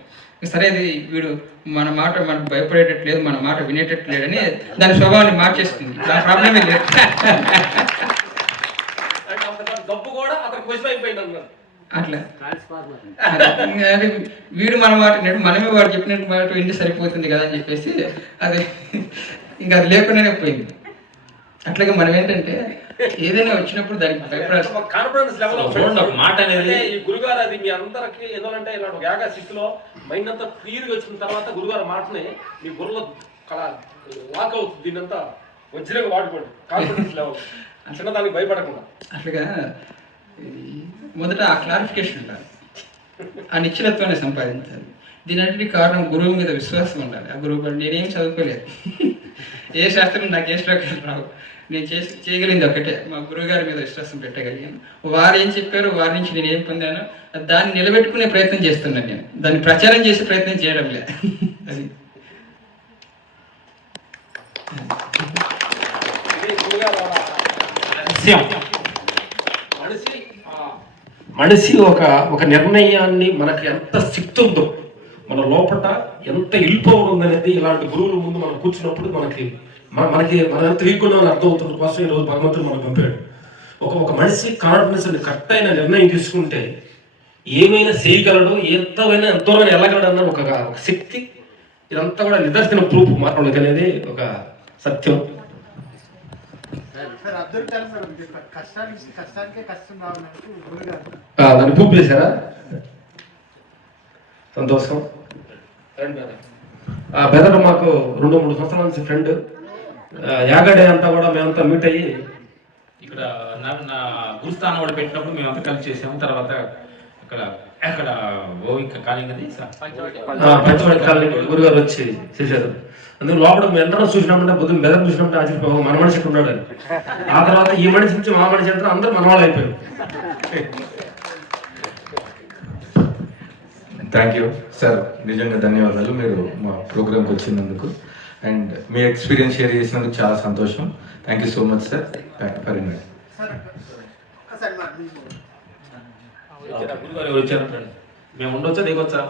సరే ఇది వీడు మన మాట మనకు భయపడేటట్లేదు, మన మాట వినేటట్లేదని దాని స్వభావాన్ని మార్చేస్తుంది. దాని ప్రాబ్లమే లేదు. డబ్బు కూడా అతను క్వశ్చన్ అయిపోయింది అన్నారు. అట్లా అది వీడు మన మాట విన్నాడు, మనమే వాడు చెప్పినట్టు మాట వింటే సరిపోతుంది కదా అని చెప్పేసి అది ఇంకా అది లేకుండానే పోయింది. అట్లాగే మనం ఏంటంటే ఏదైనా వచ్చినప్పుడు దానికి భయపడాలి. కాన్ఫిడెన్స్ లెవెల్ చూడండి, ఒక మాట అనేది ఈ గురుగారు అది మీ అందరికి ఎందుకంటే ఇలాంటి ఒక యాగా స్థితిలో మైండ్ అంతా క్లియర్గా వచ్చిన తర్వాత గురుగారు మాటని మీ బుర్రలో లాక్ అవుతుంది. దీన్నంతా వజ్రంగా వాడుకోండి. కాన్ఫిడెన్స్ లెవెల్ చిన్నదానికి భయపడకుండా. అట్లాగా మొదట ఆ క్లారిఫికేషన్ ఉండాలి, ఆ నిశ్చలత్వాన్ని సంపాదించాలి. దీని అన్నిటికీ కారణం గురువు మీద విశ్వాసం ఉండాలి. ఆ గురువు నేనేం చదువుకోలేదు, ఏ శాస్త్రం నాకు ఏ శ్లోకాలు రావు, నేను చేయగలిగింది ఒకటే మా గురువుగారి మీద విశ్వాసం పెట్టగలిగాను. వారు ఏం చెప్పారు, వారి నుంచి నేను ఏం పొందాను దాన్ని నిలబెట్టుకునే ప్రయత్నం చేస్తున్నాను. నేను దాన్ని ప్రచారం చేసే ప్రయత్నం చేయడం లేదు. అది మనిషి ఒక నిర్ణయాన్ని మనకి ఎంత శక్తి ఉందో, మన లోపల ఎంత ఇల్పవర్ ఉందనేది ఇలాంటి గురువుల ముందు మనం కూర్చున్నప్పుడు మనకి మన ఎంత వీక్కున్నామని అర్థం అవుతున్న కోసం ఈరోజు భగవంతుడు మనకు పంపాడు. ఒక మనిషి కాన్ఫిడెన్స్ అని కరెక్ట్ అయిన నిర్ణయం తీసుకుంటే ఏమైనా చేయగలడు, ఎంతోమైనా వెళ్ళగలడు అన్న ఒక శక్తి, ఇదంతా కూడా నిదర్శన ప్రూఫ్ మానవుడికి అనేది ఒక సత్యం. దాన్ని ప్రూఫ్ చేశారా? సంతోషం. బెదర్ మాకు 2-3 సంవత్సరాల నుంచి ఫ్రెండ్. యాగడే అంతా కూడా మేమంతా మీట్ అయ్యి ఇక్కడ నా గురుస్థానం కూడా పెట్టినప్పుడు మేము అంతా కలిసి చేసాము. తర్వాత అక్కడ ఇంకా కాలింగది పంచవాడి కాలనీ గురుగారు వచ్చి చేశారు. అందుకు లోపల ఎంతనో చూసినామంటే పొద్దున్న బెదర్ చూసినప్పుడు ఆశ్చర్యపోయాం, మన మనిషి ఉన్నాడు అని. ఆ తర్వాత ఈ మనిషి నుంచి మా మనిషి అంటే అందరూ మనవాళ్ళు అయిపోయారు. థ్యాంక్ యూ సార్, నిజంగా ధన్యవాదాలు మీరు మా ప్రోగ్రామ్కి వచ్చినందుకు అండ్ మీ ఎక్స్పీరియన్స్ షేర్ చేసినందుకు చాలా సంతోషం. Thank you so much sir for invite. గురుగారు ఎవరు వచ్చారు? మేము ఉండొచ్చా దిగొచ్చా?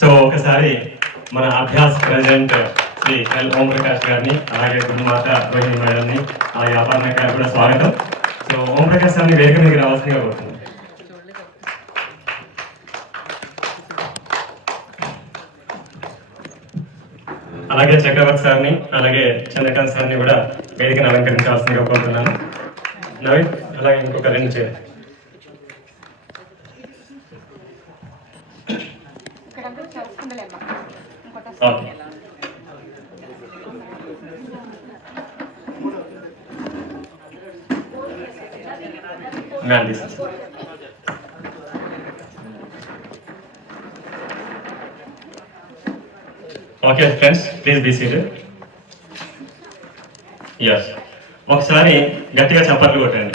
సో ఒకసారి మన అభ్యాస్ ప్రెసిడెంట్ శ్రీ ఎల్ ఓం ప్రకాష్ గారిని, అలాగే గురుమాత రోహిణి మేడంని, అలాగే అపర్ణ గారికి కూడా స్వాగతం. సో ఓం ప్రకాష్ సార్ని వేదిక మీద రావాల్సిందిగా కోరుతున్నాను. అలాగే చక్రవర్తి సార్ని, అలాగే చంద్రకాంత్ సార్ని కూడా వేదికను అలంకరించాల్సిందిగా కోరుతున్నాను. నవీన్, అలాగే ఇంకొక 2 చేయాలి. Okay friends, please be seated. Yes, ఒకసారి గట్టిగా చప్పట్లు కొట్టండి.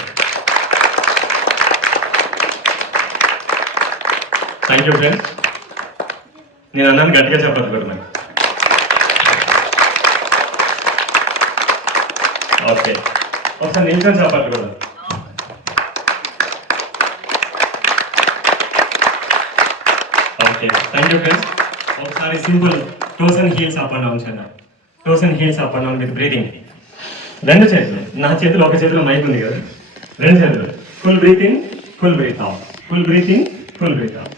Thank you friends. నేను అన్నాను గట్టిగా చప్పట్లు కొట్టమని. ఓకే, ఒకసారి నిల్చొని చప్పట్లు కూడా. Okay, thank you friends. ఒకసారి simple toes and heels up and down చేద్దాం. Toes and heels up and down with breathing. 2 చేతులు, నా చేతిలో ఒక చేతిలో మైక్ ఉంది కదా, 2 చేతులు. Full breath in, full breath out, full breath in, full breath out.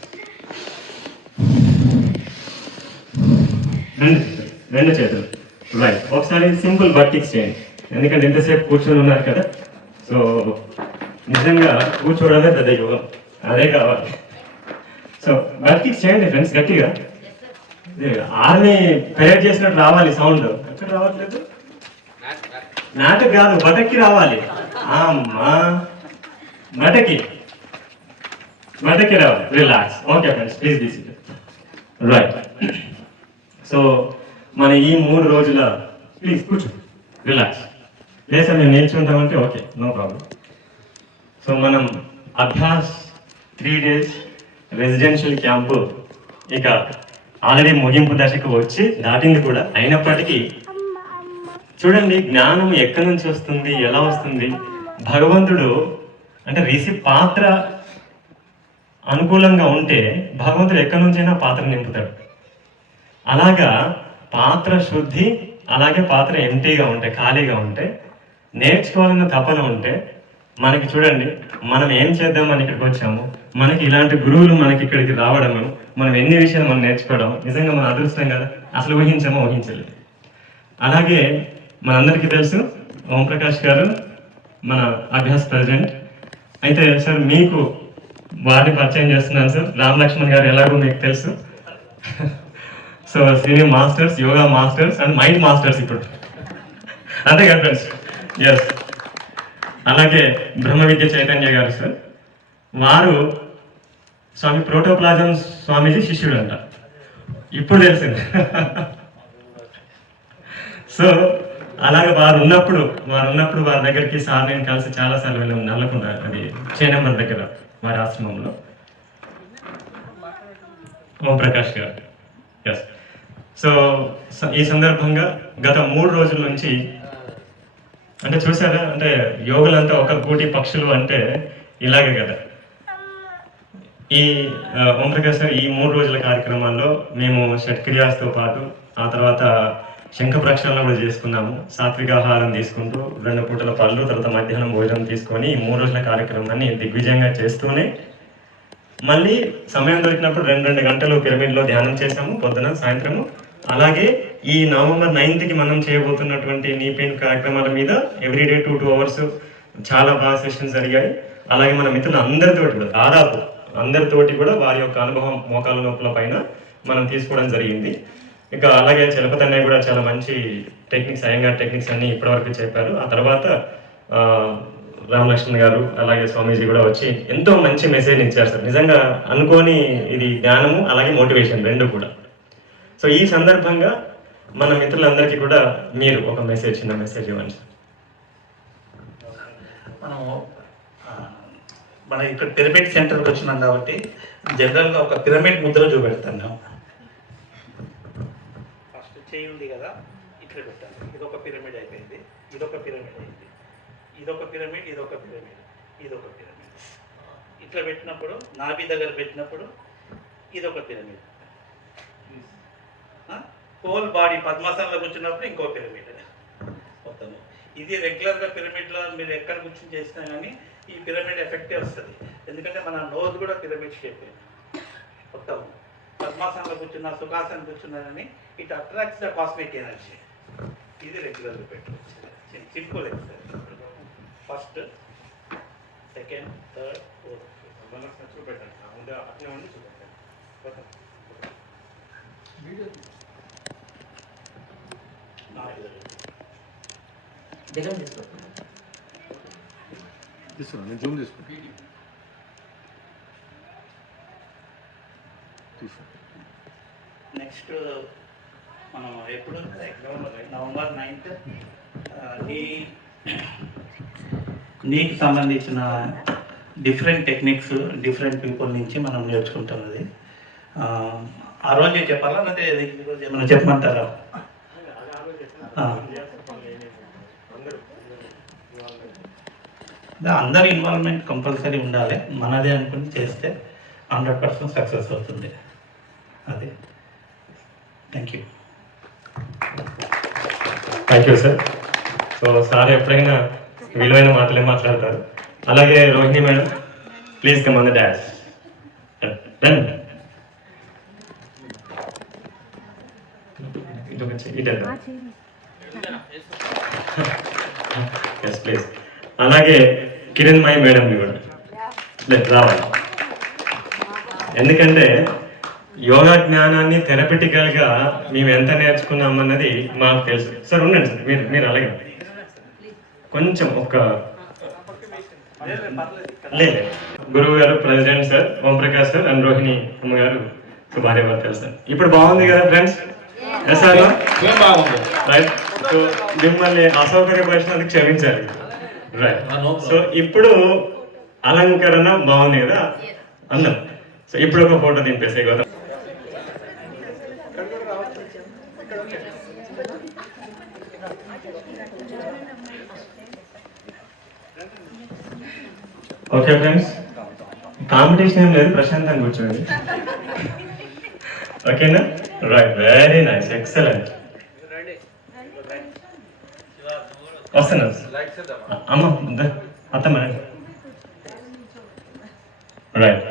2 చేతులు. రైట్, ఒకసారి సింపుల్ వర్టిక్స్ చేయండి. ఎందుకంటే ఇంతసేపు కూర్చొని ఉన్నారు కదా, సో నిజంగా కూర్చోవడమే పెద్ద యోగం, అదే కావాలి. సో వర్టిక్స్ చేయండి ఫ్రెండ్స్ గట్టిగా. ఆర్మీ పెరేడ్ చేసినట్టు రావాలి సౌండ్. ఎక్కడ రావట్లేదు? నాటకు కాదు, బటక్కి రావాలి. అమ్మా, బటకి. మధ్యకి రావాలి, relax. Okay friends, please be seated. Right. So మన ఈ 3 రోజుల, ప్లీజ్ కూర్చో, రిలాక్స్. లేదు సార్ మేము నేర్చుకుంటామంటే ఓకే, నో ప్రాబ్లం. సో మనం అభ్యాస్ 3 days రెసిడెన్షియల్ క్యాంపు ఇక ఆల్రెడీ ముగింపు దశకు వచ్చి దాటింది కూడా. అయినప్పటికీ చూడండి, జ్ఞానం ఎక్కడి నుంచి వస్తుంది, ఎలా వస్తుంది? భగవంతుడు అంటే రిషి పాత్ర అనుకూలంగా ఉంటే భగవంతుడు ఎక్కడి నుంచైనా పాత్ర నింపుతాడు. అలాగా పాత్ర శుద్ధి, అలాగే పాత్ర ఎంటీగా ఉంటే, ఖాళీగా ఉంటే, నేర్చుకోవాలన్న తపన ఉంటే మనకి చూడండి, మనం ఏం చేద్దామని ఇక్కడికి వచ్చాము, మనకి ఇలాంటి గురువులు మనకి ఇక్కడికి రావడము, మనం ఎన్ని విషయాలు మనం నేర్చుకోవడం నిజంగా మన అదృష్టం కదా. అసలు ఊహించలేదు. అలాగే మనందరికీ తెలుసు ఓంప్రకాష్ గారు మన అభ్యాస్ ప్రెసిడెంట్. అయితే సార్ మీకు వారిని పరిచయం చేస్తున్నాను సార్. రామ్ లక్ష్మణ్ గారు ఎలాగో మీకు తెలుసు. So senior masters, yoga masters and mind masters ఇప్పుడు, అంతే కదా ఫ్రెండ్స్? ఎస్. అలాగే బ్రహ్మ విద్య చైతన్య గారు సార్, వారు స్వామి ప్రోటోప్లాజం స్వామీజీ శిష్యుడు అంట, ఇప్పుడు తెలిసింది. సో అలాగే వారు ఉన్నప్పుడు వారి దగ్గరికి సార్ నేను కలిసి చాలాసార్లు వెళ్ళాము. నల్లకుంట, అది చేనంబర్ దగ్గర వారి ఆశ్రమంలో. ఓంప్రకాష్ గారు. ఎస్. సో ఈ సందర్భంగా గత 3 రోజుల నుంచి అంటే చూసారా, అంటే యోగులంతా ఒక గూటి పక్షులు అంటే ఇలాగే కదా. ఈ ఓంప్రకాష్ గారు ఈ 3 రోజుల కార్యక్రమాల్లో మేము షట్క్రియాస్తో పాటు ఆ తర్వాత శంఖ ప్రక్షాళన కూడా చేసుకున్నాము. సాత్విక ఆహారం తీసుకుంటూ 2 పూటల పళ్ళు, తర్వాత మధ్యాహ్నం భోజనం తీసుకొని ఈ 3 రోజుల కార్యక్రమాన్ని దిగ్విజయంగా చేస్తూనే మళ్ళీ సమయం దొరికినప్పుడు 2 గంటలు పిరమిడ్లో ధ్యానం చేశాము, పొద్దున సాయంత్రము. అలాగే ఈ November 9th మనం చేయబోతున్నటువంటి నీ పెయిన్ కార్యక్రమాల మీద ఎవ్రీడే 2 hours చాలా బాగా సెషన్స్ జరిగాయి. అలాగే మన మిత్రులు అందరితోటి కూడా, దాదాపు అందరితోటి కూడా వారి యొక్క అనుభవం మోకాల నొప్పుల పైన మనం తీసుకోవడం జరిగింది. ఇక అలాగే చలపతి అన్నయ్య కూడా చాలా మంచి టెక్నిక్స్, అయ్యంగార్ టెక్నిక్స్ అన్ని ఇప్పటివరకు చెప్పారు. ఆ తర్వాత రామలక్ష్మణ్ గారు అలాగే స్వామీజీ కూడా వచ్చి ఎంతో మంచి మెసేజ్ ఇచ్చారు సార్. నిజంగా అనుకోని ఇది జ్ఞానము అలాగే మోటివేషన్ 2 కూడా. సో ఈ సందర్భంగా మన మిత్రులందరికీ కూడా మీరు ఒక మెసేజ్, చిన్న మెసేజ్ ఇవ్వండి సార్. మనం ఇక్కడ పిరమిడ్ సెంటర్కి వచ్చినాం కాబట్టి జనరల్గా ఒక పిరమిడ్ ముద్ర చూపెడతాను. ఫస్ట్ చేయి ఉంది కదా, ఇట్లా పెట్టాను. ఇదొక పిరమిడ్ అయిపోయింది, ఇదొక పిరమిడ్ అయింది, ఇదొక పిరమిడ్, ఇదొక పిరమిడ్, ఇదొక పిరమిడ్. ఇట్లా పెట్టినప్పుడు నాభి దగ్గర పెట్టినప్పుడు ఇదొక పిరమిడ్. హోల్ బాడీ పద్మాసనంలో కూర్చున్నప్పుడు ఇంకో పిరమిడ్ మొత్తము. ఇది రెగ్యులర్గా పిరమిడ్లో మీరు ఎక్కడ కూర్చొని చేసినా కానీ ఈ పిరమిడ్ ఎఫెక్టే వస్తుంది. ఎందుకంటే మన నోజ్ కూడా పిరమిడ్ షేప్ మొత్తం. పద్మాసనంలో కూర్చున్నా, సుఖాసనం కూర్చున్నా కానీ it attracts the cosmic energy. ఇది రెగ్యులర్గా పెట్టుకోవచ్చు. Simple exercise. First, second, third, fourth. చూపెట్టండి అట్లే ఉండి చూపెట్టండి. నెక్స్ట్ మనం ఎప్పుడు November 9th నీకు సంబంధించిన డిఫరెంట్ టెక్నిక్స్ డిఫరెంట్ పీపుల్ నుంచి మనం నేర్చుకుంటాం. అది ఆ రోజే చెప్పాలా లేకపోతే ఈరోజు ఏమైనా చెప్పమంటారా? అందరి ఇన్వాల్వ్మెంట్ కంపల్సరీ ఉండాలి. మనదే అనుకుని చేస్తే 100% సక్సెస్ అవుతుంది. అదే. Thank you sir. So sir ఎప్పుడైనా విలువైన మాటలే మాట్లాడతారు. అలాగే Rohini madam, please come on the dais. Done. Yes please. అలాగే కిరణ్మయి మేడంని కూడా రావాలి. ఎందుకంటే యోగా జ్ఞానాన్ని థెరపిటికల్గా మేము ఎంత నేర్చుకున్నామన్నది మాకు తెలుసు. సార్ ఉండండి సార్, మీరు అలాగే కొంచెం ఒక లేదు గురువు గారు, president sir, Om Prakash sir and Rohini అమ్మగారు భార్యాభర్తలు సార్. ఇప్పుడు బాగుంది కదా ఫ్రెండ్స్? ఏం బాగుంది? రైట్. సో మిమ్మల్ని అసౌకర్యపరిచినందుకు క్షమించాలి. రైట్. సో ఇప్పుడు అలంకరణ బాగుంది కదా అందం. సో ఇప్పుడు ఒక ఫోటో దింపేసే కదా. ఓకే ఫ్రెండ్స్, కాంపిటీషన్ ఏం లేదు, ప్రశాంతంగా కూర్చోండి. ఓకేనా? Right, very nice, excellent. వస్తున్నారు అమ్మ, అత్తమ్మ. రైట్,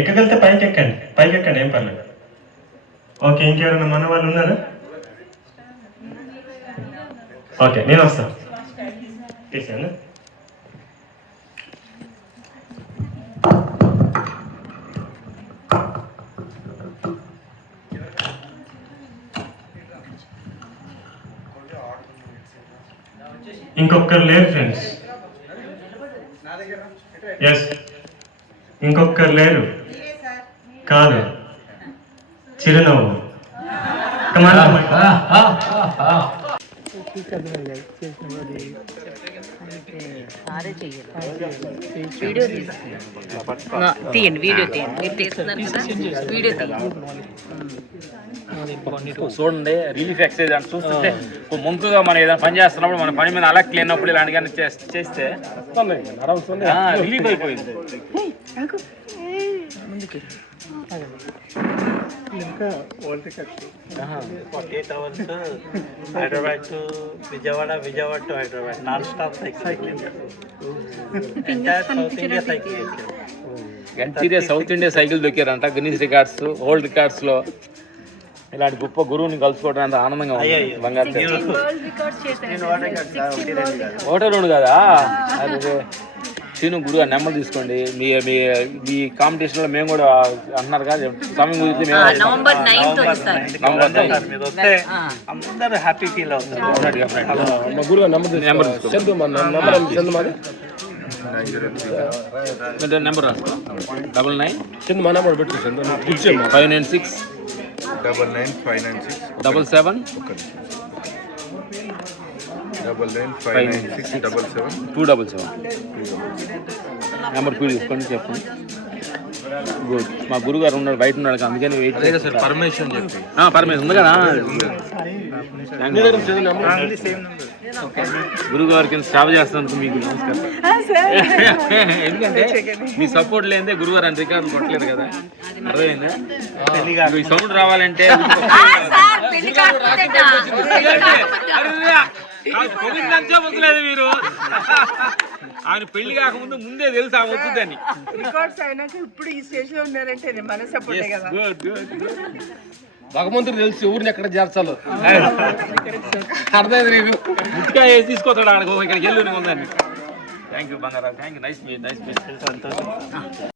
ఎక్కగలితే పైకి ఎక్కండి, పైకి ఎక్కండి, ఏం పర్లేదు. ఓకే, ఇంకెవరైనా మన వాళ్ళు ఉన్నారా? ఓకే, నేను వస్తాను. తీసాను. ఇంకొకరు లేరు ఫ్రెండ్స్. ఎస్, ఇంకొకరు లేరు. కాదు, చిరునవ్వు. తీయండి, వీడియో తీయండి. మీరు తీస్తున్నారు కదా, వీడియో తీయండి. చూడండి, రిలీఫ్ ఎక్సర్సైజ్ అంటే చూస్తుంటే ముందుగా మనం ఏదైనా పని చేస్తున్నప్పుడు మన పని మీద అలర్ట్ లేనప్పుడు ఇలాంటివన్నీ చేస్తే రిలీఫ్ అయిపోయింది. ఇంకా world cup 48 hours Hyderabad to Vijayawada, Vijayawada to Hyderabad non stop cycling. Interior south India cycle దొక్కారంట, గిన్నీస్ రికార్డ్స్, వరల్డ్ రికార్డ్స్ లో. ఇలాంటి గొప్ప గురువుని కలుసుకోవడం అంత ఆనందంగా ఉంది. బంగారు ఒకటో రెండు కదా, అదే సీను గురువు నెంబర్ తీసుకోండి. మీ మీ మీ కాంపిటీషన్ లో మేము కూడా అంటున్నారు కదా, సమయం కుదిరితే నవంబర్ 9th అందరూ హ్యాపీ ఫీల్ అవుతారు. మా గురువు నెంబర్ నెంబర్ నెంబర్ రాసుకో. 99 మా నెంబర్ పెట్టు, 596 99 77 277 నెంబర్ పీడి తీసుకొని చెప్పండి. గుడ్, మా గురువు గారు ఉన్నాడు, బయట ఉన్నాడు, అందుకని వెయిట్. పర్మిషన్ చెప్పి పర్మిషన్ ఉంది కదా. గురువు గారికి సేవ చేస్తాను మీకు నమస్కారం. ఎందుకంటే మీ సపోర్ట్ లేదే గురువు గారు అని రికార్డు కొట్టలేదు కదా, అర్థమైందా? ఈ సౌండ్ రావాలంటే లేదు. మీరు ఆయన పెళ్లి కాకముందు ముందే తెలుసు ఆమె వచ్చిందని. రికార్డ్స్ అయినాక ఇప్పుడు ఈ స్టేజ్ లో ఉన్నారంటే మన సపోర్టే కదా. భగవంతుడు తెలిసి ఊరిని ఎక్కడ చేర్చాలో అర్థమైంది నీకు. ముట్టిగా వేసి తీసుకొస్తాడు ఆడకు, ఇక్కడికి వెళ్ళి ఉందని. థ్యాంక్ యూ బంగారా, థ్యాంక్ యూ. నైస్.